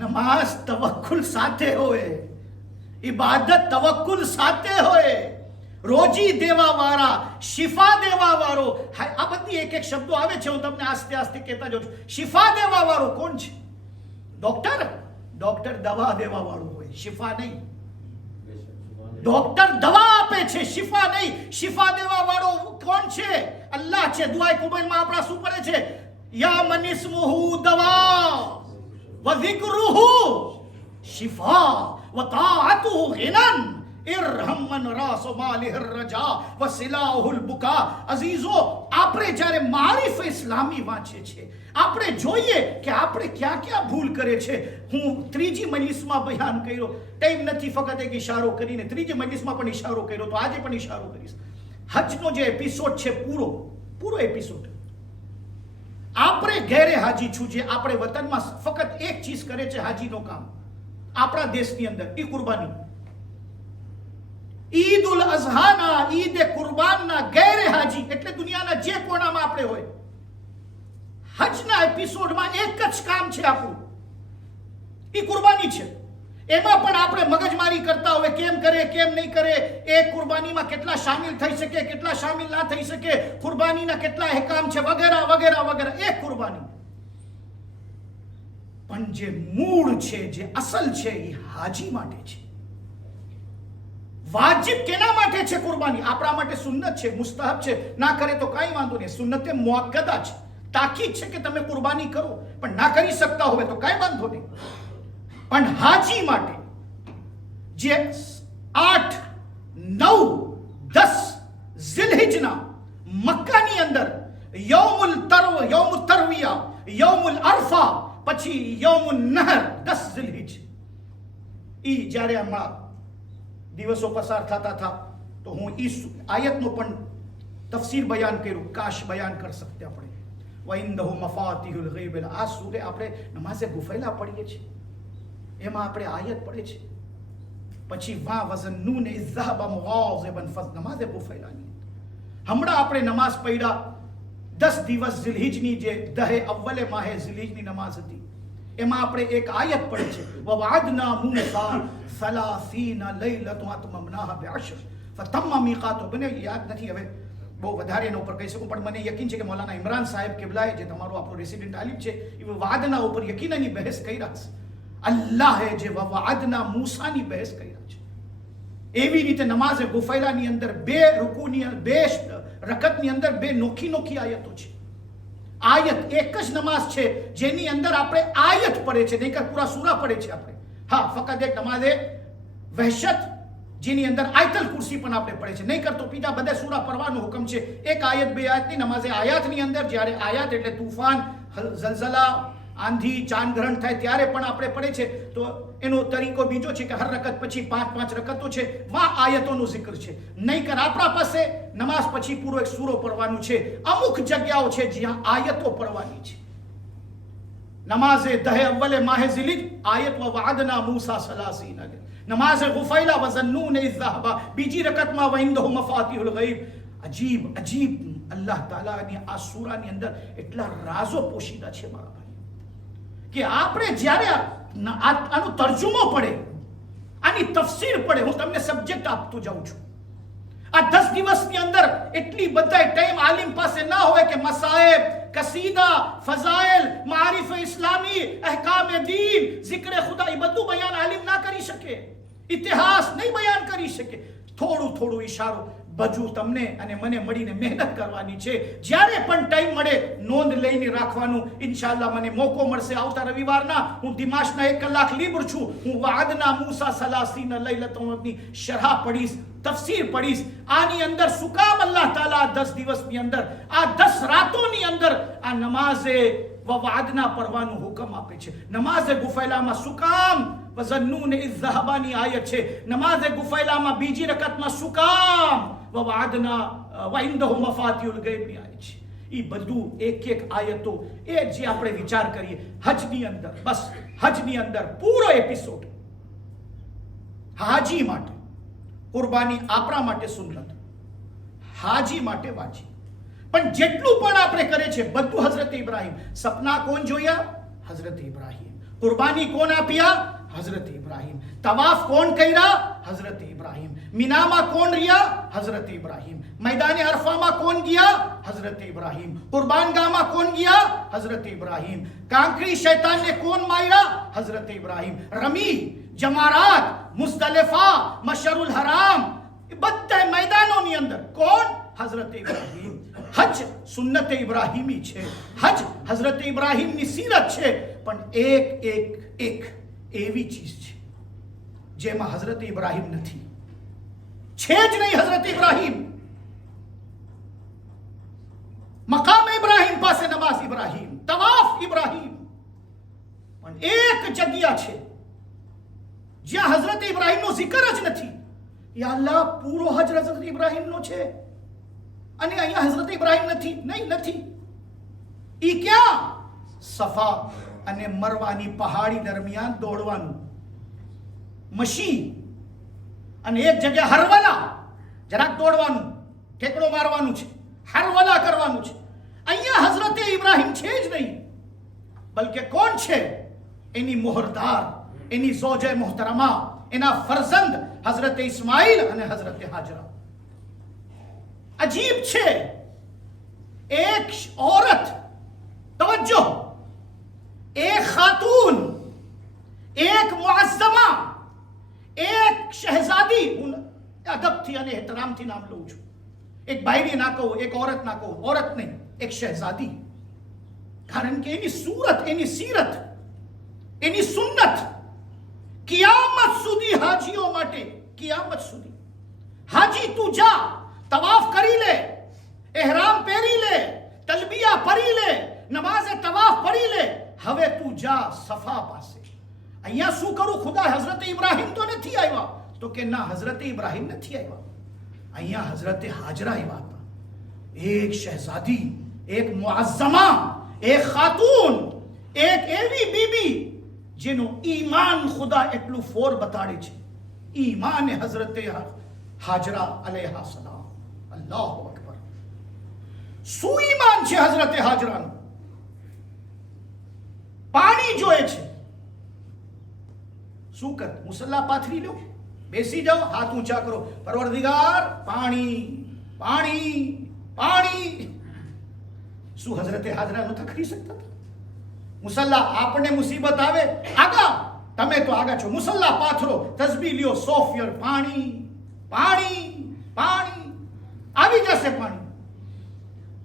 નમાઝ તવક્કુલ સાથે હોય, ઇબાદત તવક્કુલ સાથે હોય, રોજી દેવા વાળા, શિફા દેવા વાળો. આ બધી એક એક શબ્દો આવે છે, હું તમને આસ્તે આસ્તે કહેતા જાઉં છું. શિફા દેવા વાળો કોણ છે? ડોક્ટર. ડોક્ટર દવા દેવા વાળો હોય, શિફા નહીં. ડોક્ટર દવા આપે છે, શિફા નહીં. શિફા દેવા વાળો કોણ છે? અલ્લાહ છે. દુઆએ કુબૈલમાં આપણા શું પડે છે? યા મન ઇસ્મુહુ દવા وذكره شفاء وطاعته غنى ارحم من راس ماله الرجاء وسلاح البكاء. અઝીઝો, આપણે જ્યારે મારિફ ઇસ્લામી વાંચે છે, આપણે જોઈએ કે આપણે ક્યાં ક્યાં ભૂલ કરે છે. હું ત્રીજી મજલિસમાં બયાન કર્યો, ટાઈમ નથી, ફક્ત એક ઇશારો કરીને. ત્રીજી મજલિસમાં પણ ઇશારો કર્યો, તો આજે પણ ઇશારો કરીશ. હજનો જે એપિસોડ છે, પૂરો એપિસોડ, આપણે ઘેરે હાજી છું, જે આપણે વતનમાં ફક્ત એક ચીજ કરે છે હાજીનો કામ આપણા દેશની અંદર, એ કુરબાની. ઈદ ઉલ અઝહાના, ઈદ કુરબાનના ગેરે હાજી, એટલે દુનિયાના જે કોણામાં આપણે હોય, હજના એપિસોડમાં એક જ કામ છે આપણું, એ કુરબાની છે. એમાં પણ આપણે મગજમારી કરતા હોય, કેમ કરે, કેમ નહીં કરે, એ કુરબાનીમાં કેટલા શામિલ થઈ શકે, કેટલા શામિલ ના થઈ શકે, કુરબાનીના કેટલા અહેકામ છે, વગેરે વગેરે વગેરે. એક કુરબાની. પણ જે મૂળ છે, જે અસલ છે, એ હાજી માટે છે. વાજિબ કેના માટે છે કુરબાની? આપણા માટે સુન્નત છે, મુસ્તહબ છે. ના કરે તો કાંઈ વાંધો નહીં, સુન્નતે મુઅક્કદા છે, તાકીદ છે કે તમે કુરબાની કરો. પણ ના કરી શકતા હોય તો કાંઈ વાંધો નહીં. પણ હાજી માટે જે 8, 9, 10 ઝિલહિજના મક્કાની અંદર યૌમુલ તરવિયા, યૌમુલ અરફા, પછી યૌમુન નહર, 10 ઝિલહિજ, ઈ જ્યારે આમાં દિવસો પસાર થતા હતા, તો હું ઈ આયતનો પણ તફસીર બયાન કર્યું. કાશ બયાન કર શકતે આપણે. વઇન્દહુ મફાતિહુલ ગૈબ. આ સૂરે આપણે નમાઝે ગુફૈલા પડીએ છીએ, એમાં આપણે આયત પડે છે. પછી વા વઝન્નુન ઇઝહબ મુગાઝિબન ફઝ, નમાઝે ગુફૈલાની. હમણાં આપણે નમાઝ પઢ્યા 10 દિવસ ઝિલહિજની, જે દહે અવ્વલે માહે ઝિલહિજની નમાઝ હતી, એમાં આપણે એક આયત પડે છે, વવાદના મૂસા 30 લૈલતન અતમમનાહા બિઅશર ફતમ મીકાતો. બને યાદ નથી હવે, બહુ વધારે એના ઉપર કહી શકું, પણ મને યકીન છે કે મૌલાના ઇમરાન સાહેબ કેબલાએ, જે તમારો આપણો રેસિડેન્ટ આલિમ છે, એ વાદના ઉપર યકીનની બહેસ કરી રહ્યા છે. અલ્લાહે જે વવાદના મૂસાની બહેસ કરી રહ્યા છે, એવી રીતે નમાઝે ગુફૈલાની અંદર 2 રૂકુની 2 રકતની અંદર 2 નોખી આયતો છે. આયત એક જ નમાઝ છે જેની અંદર આપણે આયત પડે છે, નહીંતર પૂરા સૂરા પડે છે આપણે. હા, ફક્ત એક નમાઝે વહેશત, જેની અંદર આયતલ કુર્સી પણ આપણે પડે છે, નહીં કરતો બીજા બધા સૂરા પડવાનો હુકમ છે. એક આયત 2 આયતની નમાઝે આયાતની અંદર, જ્યારે આયાત એટલે તૂફાન, ઝલઝલા, આંધી, ચાંદગ્રહણ થાય ત્યારે પણ આપણે પડે છે. તો એનો તરીકો બીજો છે કે હર રકત પછી 5 રકતો છે, માં આયતોનું zikr છે. નહીંતર આપણા પાસે નમાઝ પછી પૂરો એક સૂરો પડવાનું છે. અમુક જગ્યાઓ છે જ્યાં આયતો પડવાની છે. નમાઝે દહે અવ્વલે માહે ઝિલહિજ, આયત વવાદના મૂસા 30. નમાઝે ગુફૈલા વઝન્નુન ઇઝહબા, બીજી રકતમાં વઇન્દહુ મફાતિહુલ ગૈબ. અજીબ અલ્લાહ તાલાની આ સૂરાની અંદર એટલા રાઝો પોશીદા છે મારા ભાઈ, કે આપણે જ્યારે આનો તર્જુમો પડે, આની તફસીર પડે, હું તમને સબ્જેક્ટ આપતો જાઉં છું. આ 10 દિવસની અંદર એટલી બધા ટાઈમ આલિમ પાસે ના હોય કે મસાઇબ, કસીદા, ફઝાઇલ, મારિફ ઇસ્લામી, અહકામ દીન, zikr ખુદા, એ બધું બયાન આલિમ ના કરી શકે, ઇતિહાસ નહીં બયાન કરી શકે. થોડું ઇશારો બધું તમને અને મને મળીને મહેનત કરવાની છે. જ્યારે પણ ટાઈમ મળે નોંધ લઈને રાખવાનું. ઇન્શાઅલ્લાહ મને મોકો મળશે આવતા રવિવારના. હું દિમાશના 1 કલાક લીબર છું. હું વાદના મૂસા સલાસીન લૈલતોની શરહ પડીશ, તફસીર પડીશ. આની અંદર શું કામ અલ્લાહ તાલા 10 દિવસની અંદર, આ 10 રાતોની અંદર આ નમાઝે વાદના પડવાનું હુકમ આપે છે. નમાઝે ગુફૈલામાં શું કામ વઝન્નુન ઇઝ ઝહબાની આયત છે. નમાઝે ગુફૈલામાં બીજી રકતમાં શું કામ વાદના વઇન્દહુ મફાતિહુલ ગૈબની આયત છે. એ બધું એક એક આયતો એ જે આપણે વિચાર કરીએ હજની અંદર, બસ હજની અંદર પૂરો એપિસોડ હાજી માટે કુરબાની, આપણા માટે સુન્નત, હાજી માટે વાજી. પણ જેટલું પણ આપણે કરે છે બધું હઝરત ઇબ્રાહીમ. સપના કોણ જોયા? હઝરત ઇબ્રાહીમ. કુરબાની કોણ આપ્યા? હઝરત ઇબ્રાહીમ. તવાફ કોણ કર્યા? હઝરત ઇબ્રાહીમ. મિનામાં કોણ રહ્યા? હઝરત ઇબ્રાહીમ. मैदान अरफा कौन गया? हजरत इब्राहिम. कुर्बान गामा कौन गया? हजरत इब्राहिम. कांकरी शैतान ने कौन मारा? हजरत इब्राहिम. रमी, जमारात, मुज़दलिफा, मशरुल हराम, બધા મેદાનોની અંદર કોણ? હઝરત ઇબ્રાહિમ. હજ સુન્નત ઇબ્રાહિમી છે. હજ હઝરત ઇબ્રાહિમની સીરત છે. પણ એક એવી ચીજ છે જેમાં હઝરત ઇબ્રાહિમ નથી, છે જ નહીં. હઝરત ઇબ્રાહિમ મકામ ઇબ્રાહિમ પાસે નમાઝ ઇબ્રાહિમ, તવાફ ઇબ્રાહિમ. પણ એક જગ્યા છે જ્યાં હઝરત ઇબ્રાહિમનો જિકર જ નથી. યા અલ્લાહ, પૂરો હજ હઝરત ઇબ્રાહિમનો છે અને અહીંયા હઝરત ઇબ્રાહિમ નથી. નહીં, નથી. ઈ ક્યાં? સફા અને મરવાની પહાડી દરમિયાન દોડવાનું, મશી, અને એક જગ્યા હરવલા, જરાક દોડવાનું, ઠેકડો મારવાનું છે, હરવલા કરવાનું છે. અહીંયા હઝરત ઇબ્રાહિમ છે જ નહીં. બલકે કોણ છે? એની મોહરદાર, એની ઝોજે મોહતરમા, એના ફરઝંદ હઝરત ઇસ્માઇલ અને હઝરત હાજરા. અજીબ છે. એક औरत, तवज्जो, एक खातून, एक मुअज़्ज़मा, एक शहजादी. હું અદબથી અને એહતરામથી નામ લઉં છું. એક બાયડી ના કહું, એક औरत ના કહું, औरत નહીં, એક શહેજાદી. કારણ કે એની સૂરત, એની સીરત, એની સુન્નત કિયામત સુધી હાજીઓ માટે, કિયામત સુધી. હાજી તું જા, તવાફ કરી લે, એહરામ પહેરી લે, તલબિયા પઢી લે, નમાઝે તવાફ પઢી લે. હવે તું જા સફા પાસે. અહીંયા શું કરું ખુદા? હઝરત ઇબ્રાહિમ તો નથી આવ્યા. તો કે ના, હઝરત ઇબ્રાહિમ નથી આવ્યા. અહીંયા હઝરત હાજરા આવ્યા હતા. એક શહેજાદી, એક મુઅઝ્ઝમા, એક ખાતૂન, એક એવી બીબી જેનો ઈમાન ખુદા એટલું ફોર બતાડે છે. ઈમાન હઝરત હાજરા અલૈહા સલામ. અલ્લાહુ અકબર. શું ઈમાન છે હઝરત હાજરાનું? પાણી જોઈએ છે. શું કર? મુસલ્લા પાથરી લો, બેસી જાઓ, હાથ ઊંચા કરો, પરવરદિગાર પાણી, પાણી, પાણી. શું હઝરત હાજરા નહોતા કરી શકતા? મુસલ્લા, આપણને મુસીબત આવે, આગા, તમે તો આગા છો, મુસલ્લા પાથરો, તસ્બીહ લ્યો, સોફિયર, પાણી, પાણી, પાણી. આવી જશે પાણી.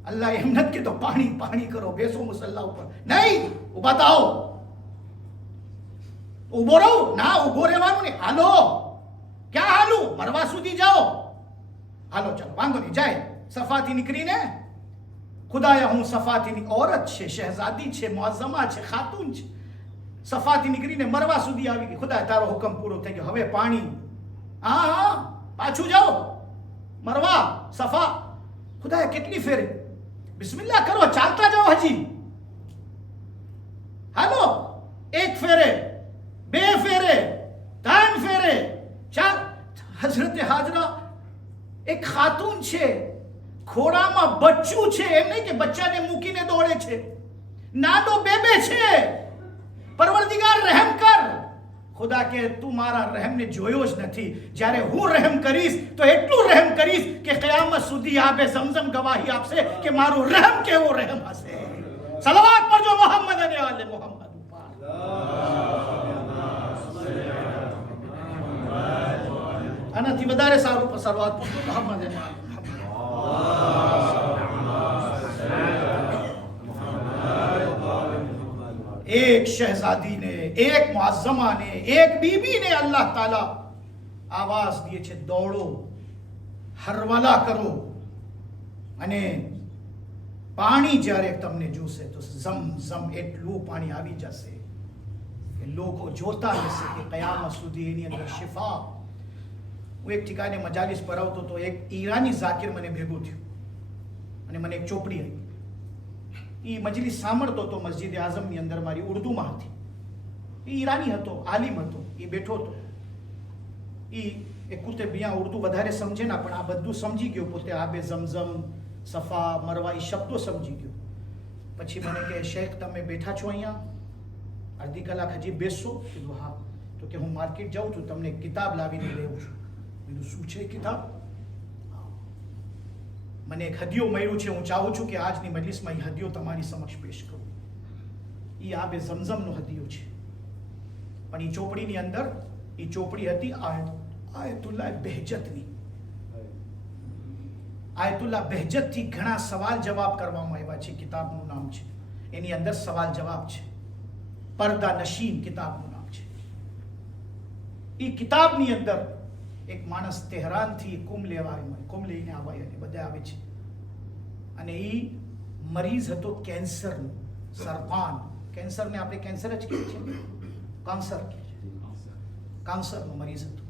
અલ્લાહ એમ નથી કહેતો પાણી પાણી કરો, બેસો મુસલ્લા ઉપર. નહીં, ઉભા થાઓ. ઉભો રહો ના, ઉભો રહેવાનું નહીં. હાલો. ક્યાં હાલું? મરવા સુધી જાઓ. હાલો, ચલો, વાંધો નહીં. જાય સફાથી નીકળીને, ખુદાયા હું સફાથી, औरत છે, શહેજાદી છે, મુઅઝ્ઝમા છે, ખાતૂન છે. સફાથી નીકળીને મરવા સુધી આવી ગઈ. ખુદા તારો હુકમ પૂરો થઈ ગયો, હવે પાણી. હા હા, પાછું જાઓ, મરવા, સફા. ખુદાએ કેટલી ફેરે? બિસ્મિલ્લાહ કરો, ચાલતા જાઓ હજી. હાલો, એક ફેરે, બે ફેરે, ત્રણ ફેરે, ચાર. હઝરત હાજરા એક ખાતૂન છે, ખોરામાં બચ્ચું છે. એમ નહીં કે બચ્ચાને મૂકીને દોડે છે, નાનો બેબે છે. પરવરદિગાર રહેમ કર. ખુદા કે તું મારા રહેમને જોયો જ નથી. જ્યારે હું રહેમ કરીશ તો એટલું રહેમ કરીશ કે કયામત સુધી આબે ઝમઝમ ગવાહી આપશે કે મારું રહેમ કેવો રહેમ હશે. સલવાત પડજો મોહમ્મદ અને આલે મોહમ્મદ ઉપર. આનાથી વધારે સારું સલવાત પડજો મોહમ્મદ અને આલે. એક શહેઝાદીને, એક મુઅઝ્ઝમાને, એક બીબીને અલ્લાહ તાલા આવાજ દે છે, દોડો, હરવલા કરો, અને પાણી જ્યારે તમને જોશે તો ઝમ એટલું પાણી આવી જશે કે લોકો જોતા રહેશે કે કયામત સુધી એની અંદર શિફા. હું એક ઠિકાને મજાલિસ પર આવતો તો એક ઈરાની ઝાકિર મને ભેગો થયો અને મને એક ચોપડી આવી. એ મજલિસ સાંભળતો હતો મસ્જિદ આઝમની અંદર, મારી ઉર્દુમાં હતી. એ ઈરાની હતો, આલિમ હતો. એ બેઠો હતો. એ કુતે બિયા ઉર્દુ વધારે સમજે ના, પણ આ બધું સમજી ગયો પોતે. આબે ઝમઝમ, સફા, મરવા, એ શબ્દો સમજી ગયો. પછી મને કે શેખ તમે બેઠા છો અહીંયા, અડધી કલાક હજી બેસશો? કીધું હા. તો કે હું માર્કેટ જાઉં છું, તમને કિતાબ લાવીને લેવું છું. કીધું શું છે કિતાબ? મને એક હદિયો મળ્યું છે, હું ચાહું છું કે આજની મજલિસમાં એ હદિયો તમારી સમક્ષ પેશ કરું. એ આબે ઝમઝમનો હદિયો છે. પણ એ ચોપડીની અંદર એ ચોપડી હતી આયતુલ્લાહ બહેજતની. આયતુલ્લાહ બહેજતથી ઘણા સવાલ જવાબ કરવામાં આવ્યા છે. કિતાબનું નામ છે, એની અંદર સવાલ જવાબ છે. પડદા નશીન કિતાબનું નામ છે. એ કિતાબની અંદર એક માણસ તેહરાનથી કુંભ લેવા આવ્યો, કુંભ લઈને આવ્યા, અને બધા આવે છે, અને એ મરીઝ હતો કેન્સરનો, સરપાન. કેન્સરને આપણે કેન્સર જ કહીએ છીએ, કાંસર કહે છે, કાંસરનો મરીઝ હતો.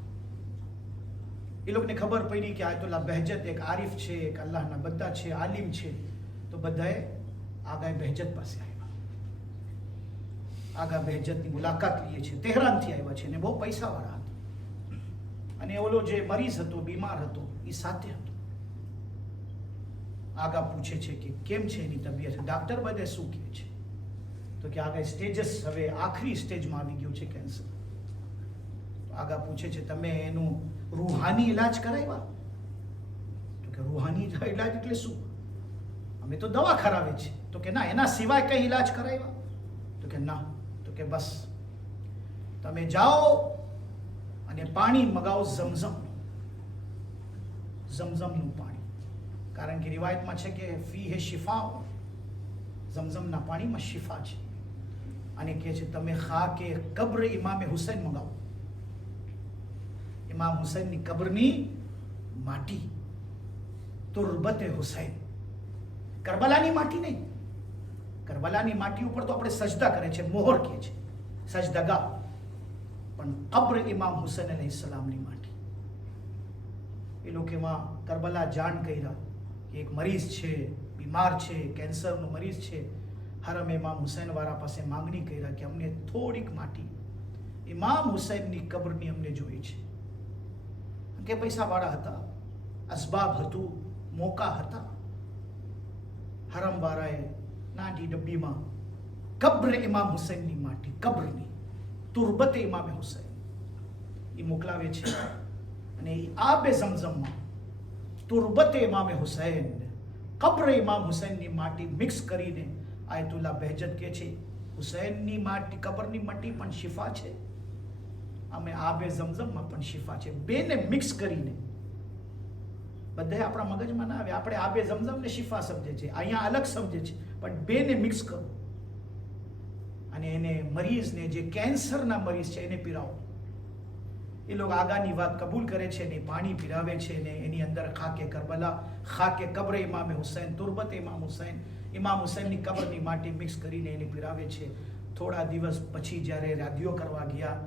એ લોકોને ખબર પડી કે આયતુલ્લાહ બહેજત એક આરિફ છે, એક અલ્લાહના બધા છે, આલિમ છે. તો બધાએ આગા બહેજત પાસે આવ્યા. આગા બહેજતની મુલાકાત લઈએ છે. તેહરાનથી આવ્યા છે અને બહુ પૈસાવાળા હતા. અને ઓલો જે મરીઝ હતો, બીમાર હતો, એ સાથે હતો. આગા પૂછે છે કે કેમ છે એની તબિયત? ડાક્ટર બધે શું કહે છે? તો કે આગા સ્ટેજસ, હવે આખરી સ્ટેજમાં આવી ગયું છે કેન્સર. આગા પૂછે છે તમે એનું રૂહાની ઇલાજ કરાવ્યા? તો કે રૂહાની ઇલાજ એટલે શું? અમે તો દવા ખરાવે છે. તો કે ના, એના સિવાય કઈ ઇલાજ કરાવ્યા? તો કે ના. તો કે બસ તમે જાઓ અને પાણી મગાવો, ઝમઝમનું પાણી. કારણ કે રિવાયતમાં છે કે ફી હે શિફા, ઝમઝમના પાણીમાં શિફા છે. અને કહે છે તમે ખાકે કબ્ર ઇમામે હુસૈન મગાવો. ઇમામ હુસૈનની કબ્રની માટી, તુરબતે હુસૈન. કરબલાની માટી નહીં. કરબલાની માટી ઉપર તો આપણે સજદા કરે છે, મોહર કહે છે, સજદગા. પણ કબ્ર ઇમામ હુસૈન અલૈહિસ્સલામની માટી. એ લોકો એમાં કરબલા જાણ કર્યા કે એક મરીઝ છે, બીમાર છે, કેન્સરનો મરીઝ છે. હરમ ઇમામ હુસૈન વાળા પાસે માંગણી કર્યા કે અમને થોડીક માટી ઇમામ હુસૈનની કબ્રની અમને જોઈ છે. કે પૈસા વાળા હતા, અસબાબ હતું, મોકા હતા. હરમ વાળાએ નાની ડબ્બીમાં કબ્ર ઇમામ હુસૈનની માટી, કબ્રની તુરબતે ઇમામે હુસૈન એ મોકલાવે છે. અને એ આબે ઝમઝમમાં તુરબતે ઇમામે હુસૈન, કબ્ર ઇમામ હુસૈનની માટી મિક્સ કરીને આયતુલ્લાહ બહેજત કહે છે હુસૈનની માટી, કબ્રની માટી પણ શિફા છે, અમે આબે ઝમઝમમાં પણ શિફા છે. બેને મિક્સ કરીને, બધા આપણા મગજમાં ના આવે. આપણે આબે ઝમઝમને શિફા સમજે છે, અહીંયા અલગ સમજે છે, પણ બેને મિક્સ કરો અને એને મરીઝને, જે કેન્સરના મરીઝ છે, એને પીરાવો. એ લોકો આગાની વાત કબૂલ કરે છે ને પાણી પીરાવે છે ને એની અંદર ખાકે કરબલા, ખાકે કબ્ર ઇમામે હુસૈન, તુરબત ઇમામ હુસૈન, ઇમામ હુસૈનની કબ્રની માટી મિક્સ કરીને એને પીરાવે છે. થોડા દિવસ પછી જ્યારે રાદીઓ કરવા ગયા,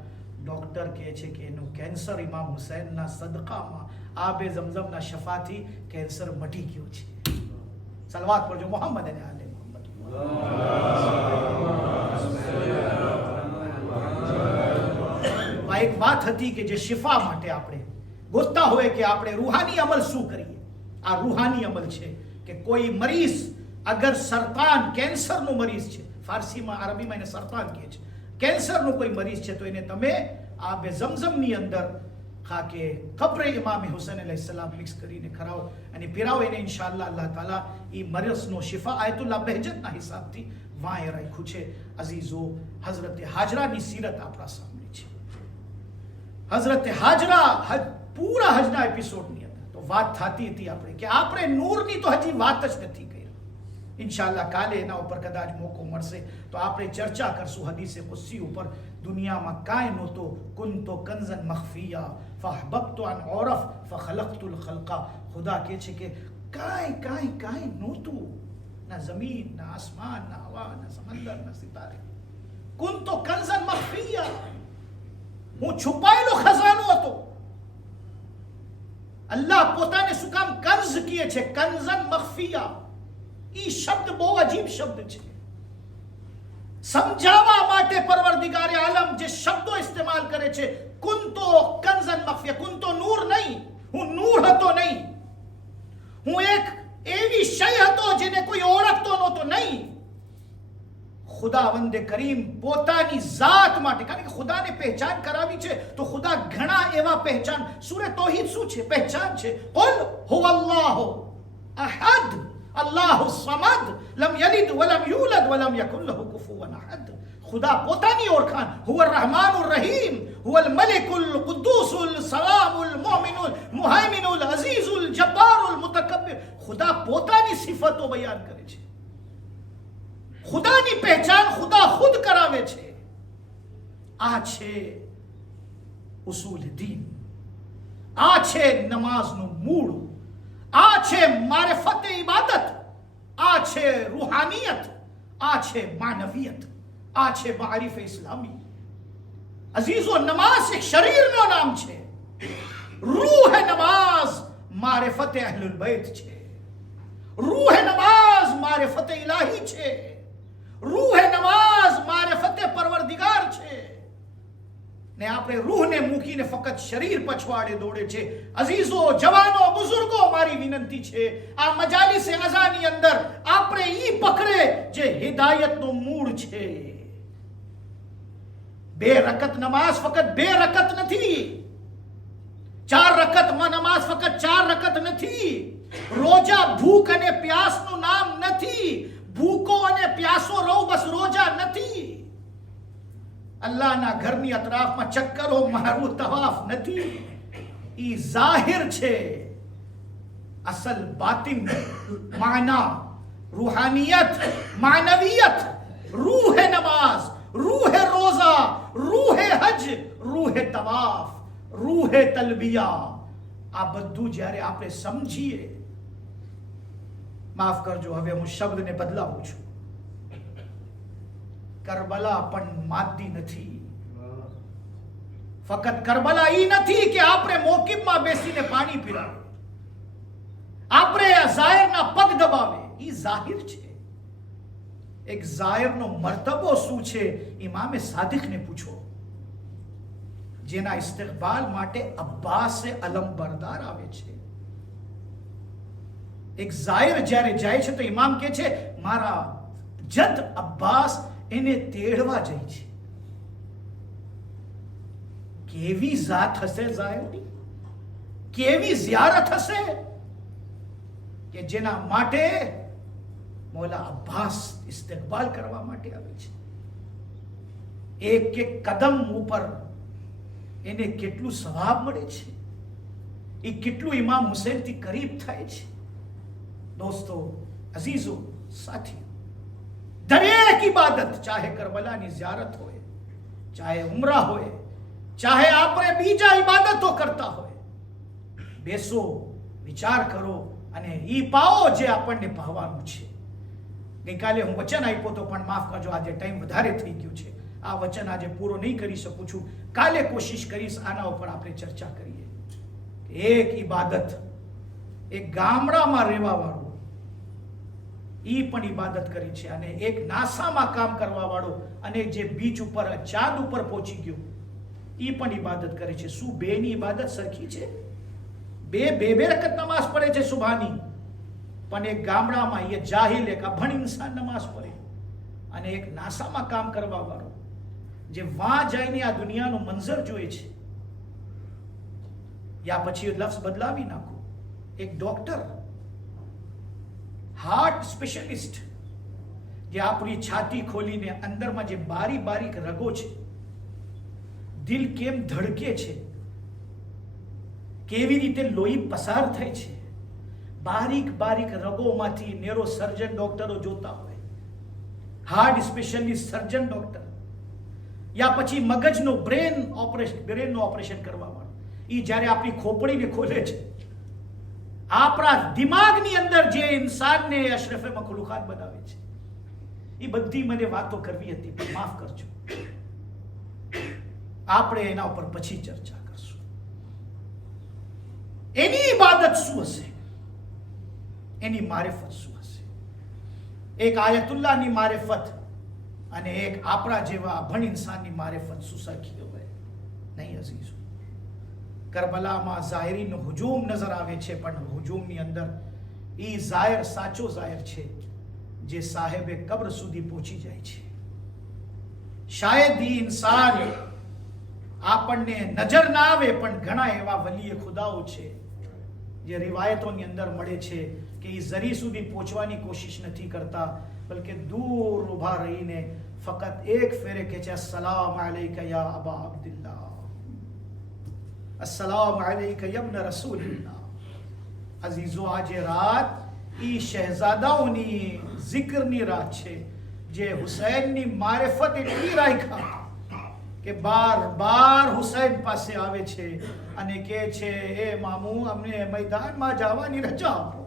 ડોક્ટર કહે છે કે એનું કેન્સર ઇમામ હુસૈનના સદકામાં, આબે ઝમઝમના શફાથી કેન્સર મટી ગયું છે. સલવાત પડજો મોહમ્મદ અને આલે મોહમ્મદ. આ એક વાત હતી કે જે શિફા માટે આપણે ગોતતા હોય કે આપણે રૂહાની અમલ શું કરીએ. આ રૂહાની અમલ છે કે કોઈ મરીઝ અગર સરતાન, કેન્સરનો મરીઝ છે, ફારસીમાં, અરબીમાં એને સરતાન કહે છે, કેન્સરનો કોઈ મરીઝ છે, તો એને તમે આબે ઝમઝમની અંદર ખાકે કબ્ર ઇમામ હુસૈન અલૈહિસ્સલામ મિક્સ કરીને ખરાવો અને પીરાવો. એને ઇન્શાઅલ્લાહ અલ્લાહ તાલા એ મરીઝનો શિફા આયતુલ્લાહ બહેજતના હિસાબથી વાંહે રાખ્યું છે. અઝીઝો, હઝરત હાજરાની સીરત આપણા સામે છે. હઝરત હાજરા પૂરા હજના એપિસોડની અંદર તો વાત થતી હતી આપણે કે આપણે નૂરની તો હજી વાત જ નથી કરી. ઇન્શાઅલ્લાહ કાલે એના ઉપર કદાચ મોકો મળશે તો આપણે ચર્ચા કરશું હદીસે કુદસી ઉપર. દુનિયામાં કાંઈ નહોતો, કુંતો કંઝન મખફિયા ફહબબતુ અન ઉરફ ફખલકતુલ ખલ્કા. ખુદા કહે છે કે કાંઈ નહોતું, ના જમીન, ના આસમાન, ના હવા, ના સમંદર, ના સિતારે. કુંતો કંઝન મખફિયા, હું છુપાયેલો ખજાનો હતો. અલ્લાહ પોતાને શું કામ કંઝ કહે છે? કંઝન મખફિયા. ઈ શબ્દ બહુ અજીબ શબ્દ છે. સમજાવવા માટે પરવરદિગારે આલમ જે શબ્દો ઇસ્તેમાલ કરે છે, કુંતો કંઝન મખફિયા. કુંતો નૂર નહીં, હું નૂર હતો નહીં, હું એક એવી શય હતો જેને કોઈ ઓળખતો નહોતો નહીં. ખુદાવંદે કરીમ પોતાની ઝાત માટે, કારણ કે ખુદાને પહેચાન કરાવી છે તો ખુદા ઘણા એવા પહેચાન, સૂરે તૌહીદ શું છે? પહેચાન છે. કુલ હુવલ્લાહુ અહદ અલ્લાહુ સમદ લમ યલિદ વલમ યુલદ વલમ યકુન લહુ કુફુવન અહદ. ખુદા પોતાની ઓળખાણ, હુવર રહેમાનુર રહીમ, હુવલ મલિકુલ કુદ્દુસુલ સલામુલ મુમિનુલ મુહૈમિનુલ અઝીઝુલ જબ્બારુલ મુતકબ્બિર. ખુદા પોતાની સિફતો બયાન કરે છે. ખુદાની પહેચાન ખુદા ખુદ કરાવે છે. આ છે ઉસૂલ દીન, આ છે નમાઝનું મૂળ, આ છે મારિફત ઇબાદત, આ છે રૂહાનિયત, આ છે માનવિયત, આ છે મારિફ ઇસ્લામી. અઝીઝો, નમાઝ એક શરીરનું નામ છે. રૂહ નમાઝ મારિફત અહલુલ बैत છે. રૂહ નમાઝ મારિફત ઇલાહી છે. રૂહ નમાઝ મારિફત પરવરદિગાર છે. ને આપણે રૂહને મૂકીને ફક્ત શરીર પછવાડે દોડે છે. અઝીઝો, જવાનો, બુઝુર્ગો, મારી વિનંતી છે આ મજાલિસ અઝાની અંદર આપણે ઈ પકડે જે હિદાયતનું મૂળ છે. 2 રકત નમાઝ ફક્ત 2 રકત નથી. 4 રકતમાં નમાઝ ફક્ત 4 રકત નથી. રોજા ભૂખ અને પ્યાસનું નામ નથી. ભૂકો અને પ્યાસો રહો બસ રોજા નથી. અલ્લાહના ઘરની અતરાફમાં ચક્કરો મારવું તવાફ નથી. ઈ જાહિર છે. અસલ બાતિન, માના, રૂહાનિયત, માનવિયત, રૂહ નમાઝ, રૂહ રોઝા, રૂહ હજ, રૂહ તવાફ, રૂહ તલબિયા, આ બધું જ્યારે આપણે સમજીએ, માફ કરજો હવે હું શબ્દને બદલાવું છું, કરબલા પણ માદી નથી. ફક્ત કરબલા ઈ નથી કે આપણે મોકિબમાં બેસીને પાણી પીરાવે, આપણે ઝાહિરના પગ દબાવે. ઈ ઝાહિર છે. એક ઝાહિરનો મર્તબો શું છે? ઇમામે સાદિકને પૂછો, જેના ઇસ્તિકબાલ માટે અબ્બાસે અલમબરદાર આવે છે. એક ઝાહિર જ્યારે જાય છે તો ઇમામ કહે છે મારા જદ અબ્બાસ એને તેડવા જાય છે. કેવી ઝાત હશે ઝાહિરની, કેવી ઝિયારત હશે કે જેના માટે મૌલા અબ્બાસ ઇસ્તિકબાલ કરવા માટે આવે છે. એક એક કદમ ઉપર એને કેટલું સવાબ મળે છે, એ કેટલું ઇમામ હુસૈનથી કરીબ થાય છે. દોસ્તો, અઝીઝો, સાથીઓ, દરેક ઇબાદત, ચાહે કરબલાની ઝિયારત હોય, ચાહે ઉમરા હોય, ચાહે આપણે બીજા ઇબાદતો કરતા હોય, બેસો, વિચાર કરો અને ઈ પાઓ જે આપણને પાવાનું છે. ગઈકાલે હું વચન આપ્યો તો પણ માફ કરજો, આજે ટાઈમ વધારે થઈ ગયો છે. આ વચન આજે પૂરો નહીં કરી શકું છું. કાલે કોશિશ કરીશ આના ઉપર આપણે ચર્ચા કરીએ. એક ઇબાદત, એક ગામડામાં રહેવા વાળો ઈ પણ ઇબાદત કરી છે, અને એક નાસામાં કામ કરવા વાળો અને જે બીચ ઉપર ચાંદ ઉપર પહોંચી ગયો ઈ પણ ઇબાદત કરે છે. શું બેની ઇબાદત સરખી છે? બે રકત નમાઝ પડે છે સુબહાની, પણ એક ગામડામાં એ જાહિલ, એક અભણ ઇન્સાન નમાઝ પડે, અને એક નાસામાં કામ કરવા વાળો જે વાં જઈને આ દુનિયાનો મંઝર જોઈએ છે. યા પછી લફ્ઝ બદલાવી નાખો, એક ડોક્ટર, હાર્ટ સ્પેશિયલિસ્ટ, જે આપણી છાતી ખોલીને અંદરમાં જે બારીક રગો છે, દિલ કેમ ધડકે છે, કેવી રીતે લોહી પસાર થાય છે, બારીક બારીક રગોમાંથી નેરો સર્જન ડોક્ટરો જોતા હોય, હાર્ટ સ્પેશિયલિસ્ટ સર્જન ડોક્ટર, યા પછી મગજનું બ્રેનનું ઓપરેશન કરવા વાળું, એ જ્યારે આપણી ખોપડીને ખોલે છે, આપણા દિમાગની અંદર જે ઇન્સાનને અશરફે મખલુકાત બનાવે છે, એ બધી મને વાતો કરવી હતી, પણ માફ કરજો, આપણે એના ઉપર પછી ચર્ચા કરશું. એની ઇબાદત શું હશે, એની મારિફત શું હશે? એક આયતુલ્લાહની મારિફત અને એક આપણા જેવા અભણ ઇન્સાનની મારિફત શું સરખી હોય? નહીં અઝીઝો. કરબલામાં ઝાહિરીનો હુજૂમ નજર આવે છે, પણ હુજૂમની અંદર એ ઝાહિર સાચો ઝાહિર છે જે સાહેબે કબ્ર સુધી પહોંચી જાય છે. શાયદ એ ઇન્સાન આપણને નજર ના આવે, પણ ઘણા એવા વલીએ ખુદાઓ છે જે રિવાયતોની અંદર મળે છે કે એ ઝરી સુધી પહોંચવાની કોશિશ નથી કરતા, બલકે દૂર ઉભા રહીને ફક્ત એક ફેરે કે છે, અસ્સલામ અલૈકા યા અબા અબ્દુલ્લાહ, અસ્સલામ અલૈકા યા ઇબ્ન રસૂલિલ્લાહ. અઝીઝો, આજે રાત ઈ શહેઝાદાઓની zikરની રાત છે જે હુસૈનની મારિફત એટલી રાખ્યા કે બાર બાર હુસૈન પાસે આવે છે અને કહે છે, એ મામુ, અમને મેદાનમાં જવાની રજા આપો.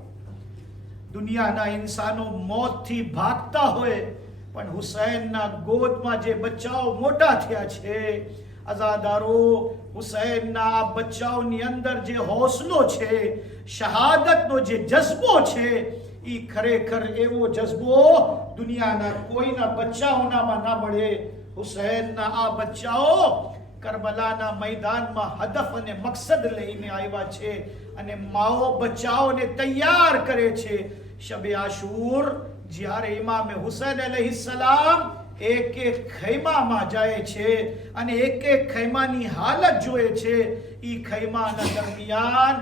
દુનિયાના ઇન્સાનો મોતથી ભાગતા હોય, પણ હુસૈનના ગોદમાં જે બચ્ચાઓ મોટા થયા છે, અઝાદારો, હુસૈનના આ બચ્ચાઓની અંદર જે હોસલો છે, શહાદતનો જે જઝ્બો છે, એ ખરેખર એવો જઝ્બો દુનિયાના કોઈના બચ્ચાઓનામાં ના મળે. હુસૈનના આ બચ્ચાઓ કરબલાના મેદાનમાં હદફ અને મકસદ લઈને આવ્યા છે અને માઓ બચ્ચાઓને તૈયાર કરે છે. શબે આશુર જ્યારે ઇમામ હુસૈન અલૈહિસ્સલામ એક એક ખૈમામાં જાય છે અને એક એક ખૈમાની હાલત જોએ છે, ઈ ખૈમાના દરમિયાન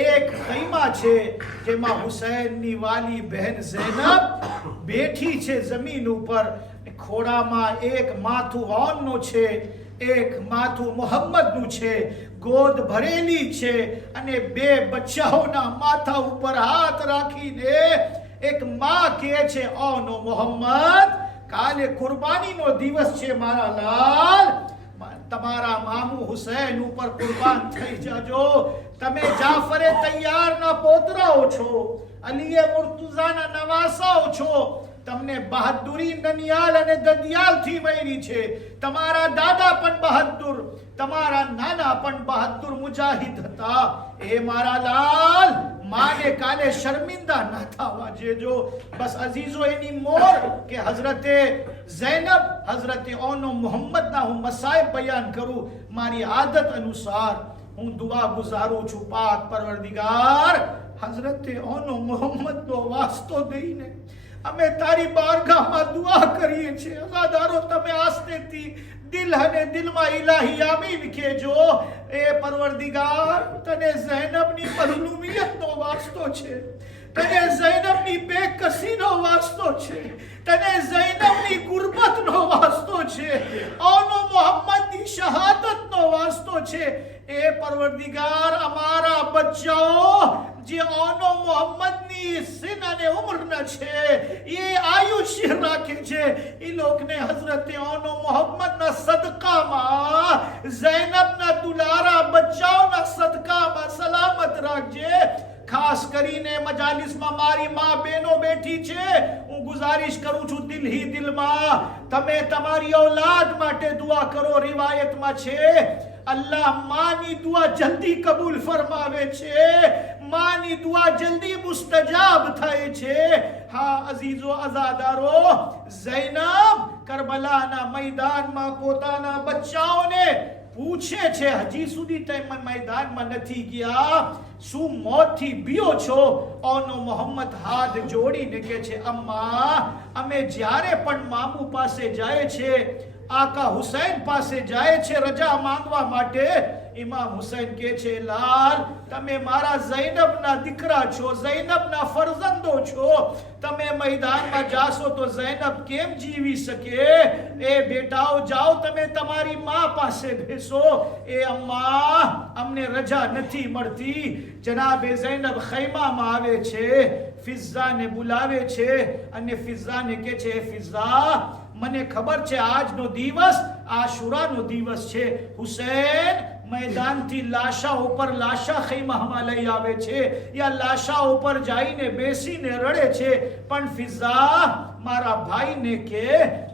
એક ખૈમા છે જેમાં હુસૈનની વાલી બહેન ઝૈનબ બેઠી છે જમીન ઉપર. ખોડામાં એક માથું ઓનનું છે, એક માથું મોહમ્મદનું છે, ગોદ ભરેલી છે અને બે બચ્ચાઓના માથા ઉપર હાથ રાખીને એક માં કહે છે, ઓનો મોહમ્મદ, કાલે કુરબાનીનો દિવસ છે મારા લાલ, તમારા મામુ હુસૈન ઉપર કુરબાન થઈ જાજો. તમે જાફરે તૈયારના પોતરાઓ છો, અલીએ મુર્તુઝાના નવાસાઓ છો, તમને બહાદુરી નનિયાલ અને દદિયાલ થી મળી છે. તમારા દાદા પણ બહાદુર, તમારા નાના પણ બહાદુર મુજાહિદ હતા. એ મારા લાલ, માને કાલે શર્મિંદા ના થવા દેજો. બસ અઝીઝો, એની મોર કે હઝરતે ઝૈનબ, હઝરતે ઓનો મોહમ્મદના હું મસાયબ બયાન કરું. મારી આદત અનુસાર હું દુઆ ગુજારું છું, પાક પરવરદિગાર, હઝરતે ઓનો મોહમ્મદનો વાસ્તો દઈને અમે તારી બારગાહમાં દુઆ કરીએ છીએ. અઝાદારો, તમે આસ્તેથી દિલ અને દિલમાં ઇલાહી આમીન કહેજો. એ પરવરદિગાર, તને ઝૈનબની મઝલૂમિયતનો વાસ્તો છે, તને ઝૈનબની બેકસીનો વાસ્તો છે, તને ઝૈનબની ગુરબતનો વાસ્તો છે, ઓનો મોહમ્મદની શહાદતનો વાસ્તો છે. એ પરવરદિગાર, અમારા બચ્ચાઓ જે ઓનો મોહમ્મદની સિન અને ઉમરના છે, એ આયુષ્ય રાખે છે, એ લોકોને હઝરતે ઓનો મોહમ્મદના સદકામાં, ઝૈનબના દુલારા બચ્ચાઓના સદકામાં સલામત રાખજે. ખાસ કરીને મજાલિસમાં મારી માં બહેનો બેઠી છે, હું ગુજારિશ કરું છું દિલ હી દિલમાં, તમે તમારી ઔલાદ માટે દુઆ કરો. રિવાયતમાં છે, અલ્લાહ માની દુઆ જલ્દી કબૂલ ફરમાવે છે, માની દુઆ જલ્દી મુસ્તજાબ થાય છે. હા અઝીઝો, અઝાદારો, ઝૈનબ કરબલાના મેદાનમાં પોતાના બચ્ચાઓને પૂછે છે, હજી સુધી તમે મેદાનમાં નથી ગયા, શું મોતથી બીઓ છો? ઓનો મોહમ્મદ હાથ જોડીને કહે છે, અમ્મા, અમે જ્યારે પણ મામુ પાસે જાય છે, આકા હુસૈન પાસે જાય છે રજા માંગવા માટે. ઇમામ હુસૈન કહે છે, લાલ, તમે મારા ઝૈનબના દીકરા છો, ઝૈનબના ફરજંદો છો. તમે મેદાનમાં જાશો તો ઝૈનબ કેમ જીવી શકે? એ બેટાઓ, જાઓ તમે તમારી માં પાસે બેસો. એ અમ્મા, અમને રજા નથી મળતી. જનાબે ઝૈનબ ખૈમામાં આવે છે, ફિઝાને બોલાવે છે અને ફિઝાને કહે છે, ફિઝા, મને ખબર છે આજનો દિવસ આશુરાનો દિવસ છે. હુસૈન मैदानથી લાશા ઉપર લાશા ખૈમામાં લઈ આવે છે, યા લાશા ઉપર જઈને બેસીને રડે છે. પણ ફિઝા, મારા ભાઈને કે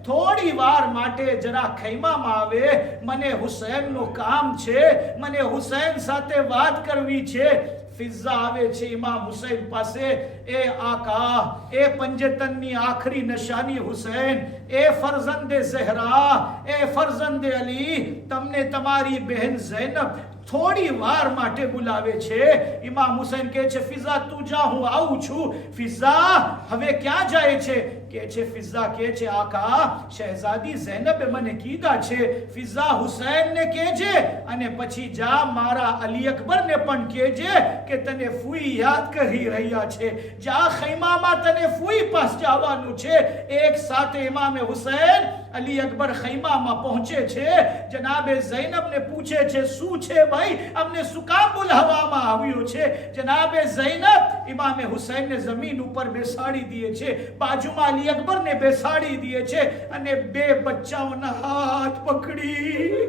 થોડી વાર માટે જરા ખૈમામાં આવે, મને હુસૈનનું કામ છે, મને હુસૈન સાથે વાત કરવી છે. ફિઝા આવે છે ઇમામ હુસૈન પાસે. એ આકા, એ પંજતનની આખરી નિશાની હુસૈન, એ ફરજંદે ઝહરા, એ ફરજંદે અલી, તમને તમારી બહેન ઝૈનબ થોડી વાર માટે બોલાવે છે. ઇમામ હુસૈન કહે છે, ફિઝા તું જા, હું આવું છું. ફિઝા હવે ક્યાં જાય છે? કે છે ફિઝા કહે છે, આકા, શહેઝાદી ઝૈનબે મને કીધા છે ફિઝા હુસૈનને કહેજે અને પછી જા મારા અલી અકબરને પણ કહેજે કે તને ફૂઈ યાદ કરી રહ્યા છે. જા ખૈમામાં તને ફૂઈ પાસ જવાનું છે. એક સાથે ઇમામે હુસૈન અલી અકબર ખૈમામાં પહોંચે છે. જનાબે ઝૈનબને પૂછે છે, શું છે ભાઈ, અમને શું કામ બોલાવવામાં આવ્યો છે? જનાબે ઝૈનબ ઇમામે હુસૈનને જમીન ઉપર બેસાડી દે છે, બાજુમાં અલી અકબરને બેસાડી દે છે અને બે બચ્ચાઓના હાથ પકડી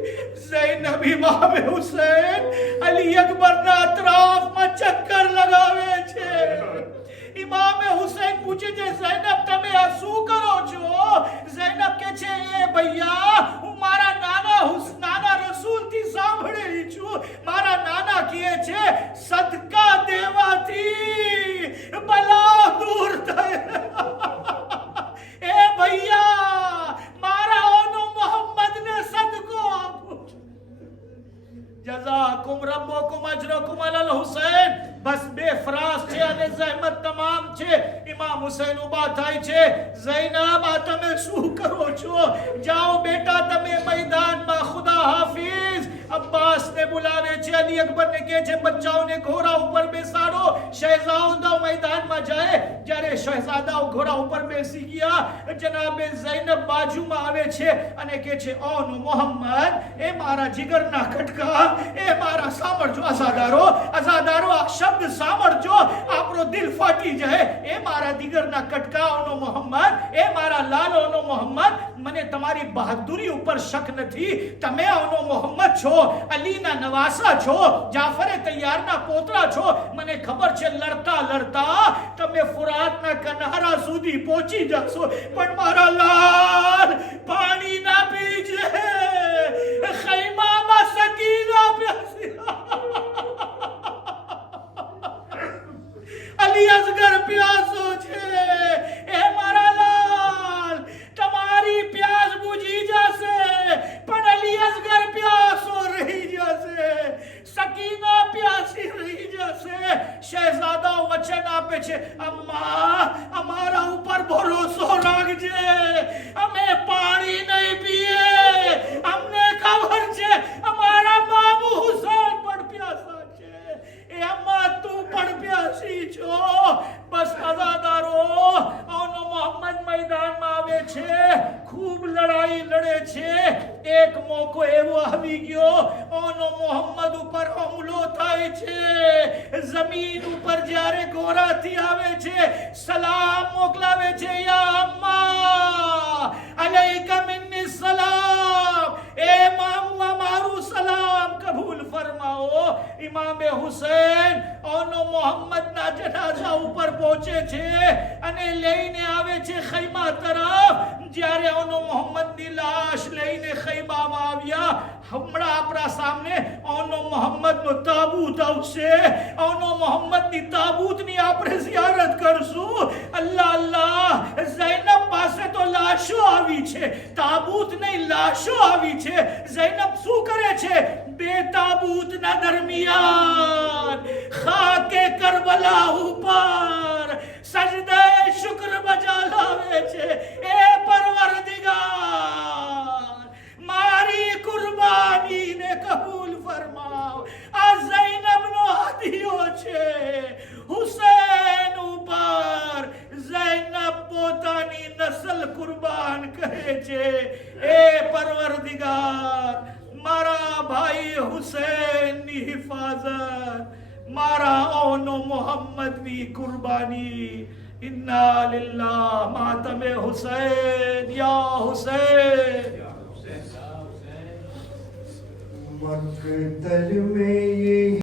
ઝૈનબ ઇમામે હુસૈન અલી અકબરના અતરાફમાં ચક્કર લગાવે છે. ઇમામે હુસૈન પૂછે છે, ઝૈનબ તમે આ શું કરો છો? ઝૈનબ કહે છે, એ ભૈયા, હું મારા નાના રસૂલથી સાંભળેલી છું. મારા નાના કહે છે, સદકા દેવાથી બલા દૂર થાય. એ ભૈયા, મારા ઓનો મોહમ્મદને સદકો આપો. જઝાકુમ રબ્બુકુમ અજરકુમ અલલ હુસૈન. બસ બે ફરાસ છે અને જહેમત તમામ છે. ઇમામ હુસૈન ઉભા થાય છે. ઝૈનબ, આ તમે શું કરો છો? જાઓ બેટા તમે મેદાનમાં. ખુદા હાફિઝ. અબ્બાસને બોલાવે છે, અલી અકબરને કહે છે બચ્ચાઓને ઘોડા ઉપર બેસાડો. શહેઝાદાઓ મેદાનમાં જાય. જ્યારે શહેઝાદાઓ ઘોડા ઉપર બેસી ગયા, જનાબે ઝૈનબ બાજુમાં આવે છે અને કહે છે, ઓનો મોહમ્મદ, એ મારા જીગરના ખટકા, એ મારા સાંભળજો અઝાદારો, અઝાદારો, આ શબ્દ સાંભળજો, આપણો દિલ ફાટી જાય. એ મારા જીગરના ખટકા, ઓનો મોહમ્મદ, એ મારા લાલોનો મોહમ્મદ, મને તમારી બહાદુરી ઉપર શક નથી. તમે ઓનો મોહમ્મદ છો, અલીના નવાસા છો, જાફરે તૈયારના પોતરા છો. મને ખબર છે લડતા લડતા તમે ફુરાતના કિનારા સુધી પહોંચી જશો, પણ મારા લાલ પાણી ના પીજે. ખૈમામાં સકીના પ્યાસી, અલી અસગર પ્યાસો છે. એ મારા લાલ, તમારી પ્યાસ બુજી જશે, પણ અલી અસગર પ્યાસો રહી જશે, સકીના પ્યાસી રહી જશે. શહેઝાદાઓ વચન આપે છે, અમ્મા, અમારા ઉપર ભરોસો રાખજે, અમે પાણી નહીં પીએ. અમને ખબર છે અમારા બાબુ હુસૈન પણ પ્યાસા છે. એ અમ્મા, તું પણ પ્યાસી છો. બસ અઝાદારો, ઓનો મોહમ્મદ મેદાનમાં આવે છે, ખૂબ લડાઈ લડે છે. એક મોકો એવો આવી ગયો, ઓનો મોહમ્મદ ઉપર હુમલો થાય છે. જમીન ઉપર જ્યારે ઘોડાથી આવે છે, સલામ મોકલાવે છે, યા અમ્મા અલૈકા મિન્ની સલામ. એ મામા, મારું સલામ કબૂલ ફરમાવો. ઇમામે હુસૈન ઓનો મોહમ્મદના જનાઝા ઉપર પહોંચે છે અને લઈને આવે છે ખૈમા તરફ. જ્યારે ઓનો મોહમ્મદની લાશ લઈને ખૈમામાં આવ્યા, હમણાં આપણા સામે ઓનો મોહમ્મદનો તાબૂત આવશે. ઓનો મોહમ્મદની તાબૂતની આપણે ઝિયારત કરશું. અલ્લાહ અલ્લાહ, ઝૈનબ પાસે તો લાશો આવી છે, તાબૂત નહીં લાશો આવી છે. ઝૈનબ શું કરે છે? બે તાબૂતના દરમિયાન ખાકે કરબલા ઉપર સજદે શુક્ર બજા લાવે છે. એ પરવરદિગાર, અલ કુરબાન કહે છે, એ પરવરદિગાર, મારા ભાઈ હુસૈનની હિફાજત, મારા ઓનો મોહમ્મદની કુરબાની. ઇન્ના લિલ્લાહ માતમે હુસૈન, યા હુસૈન. मकतल में ये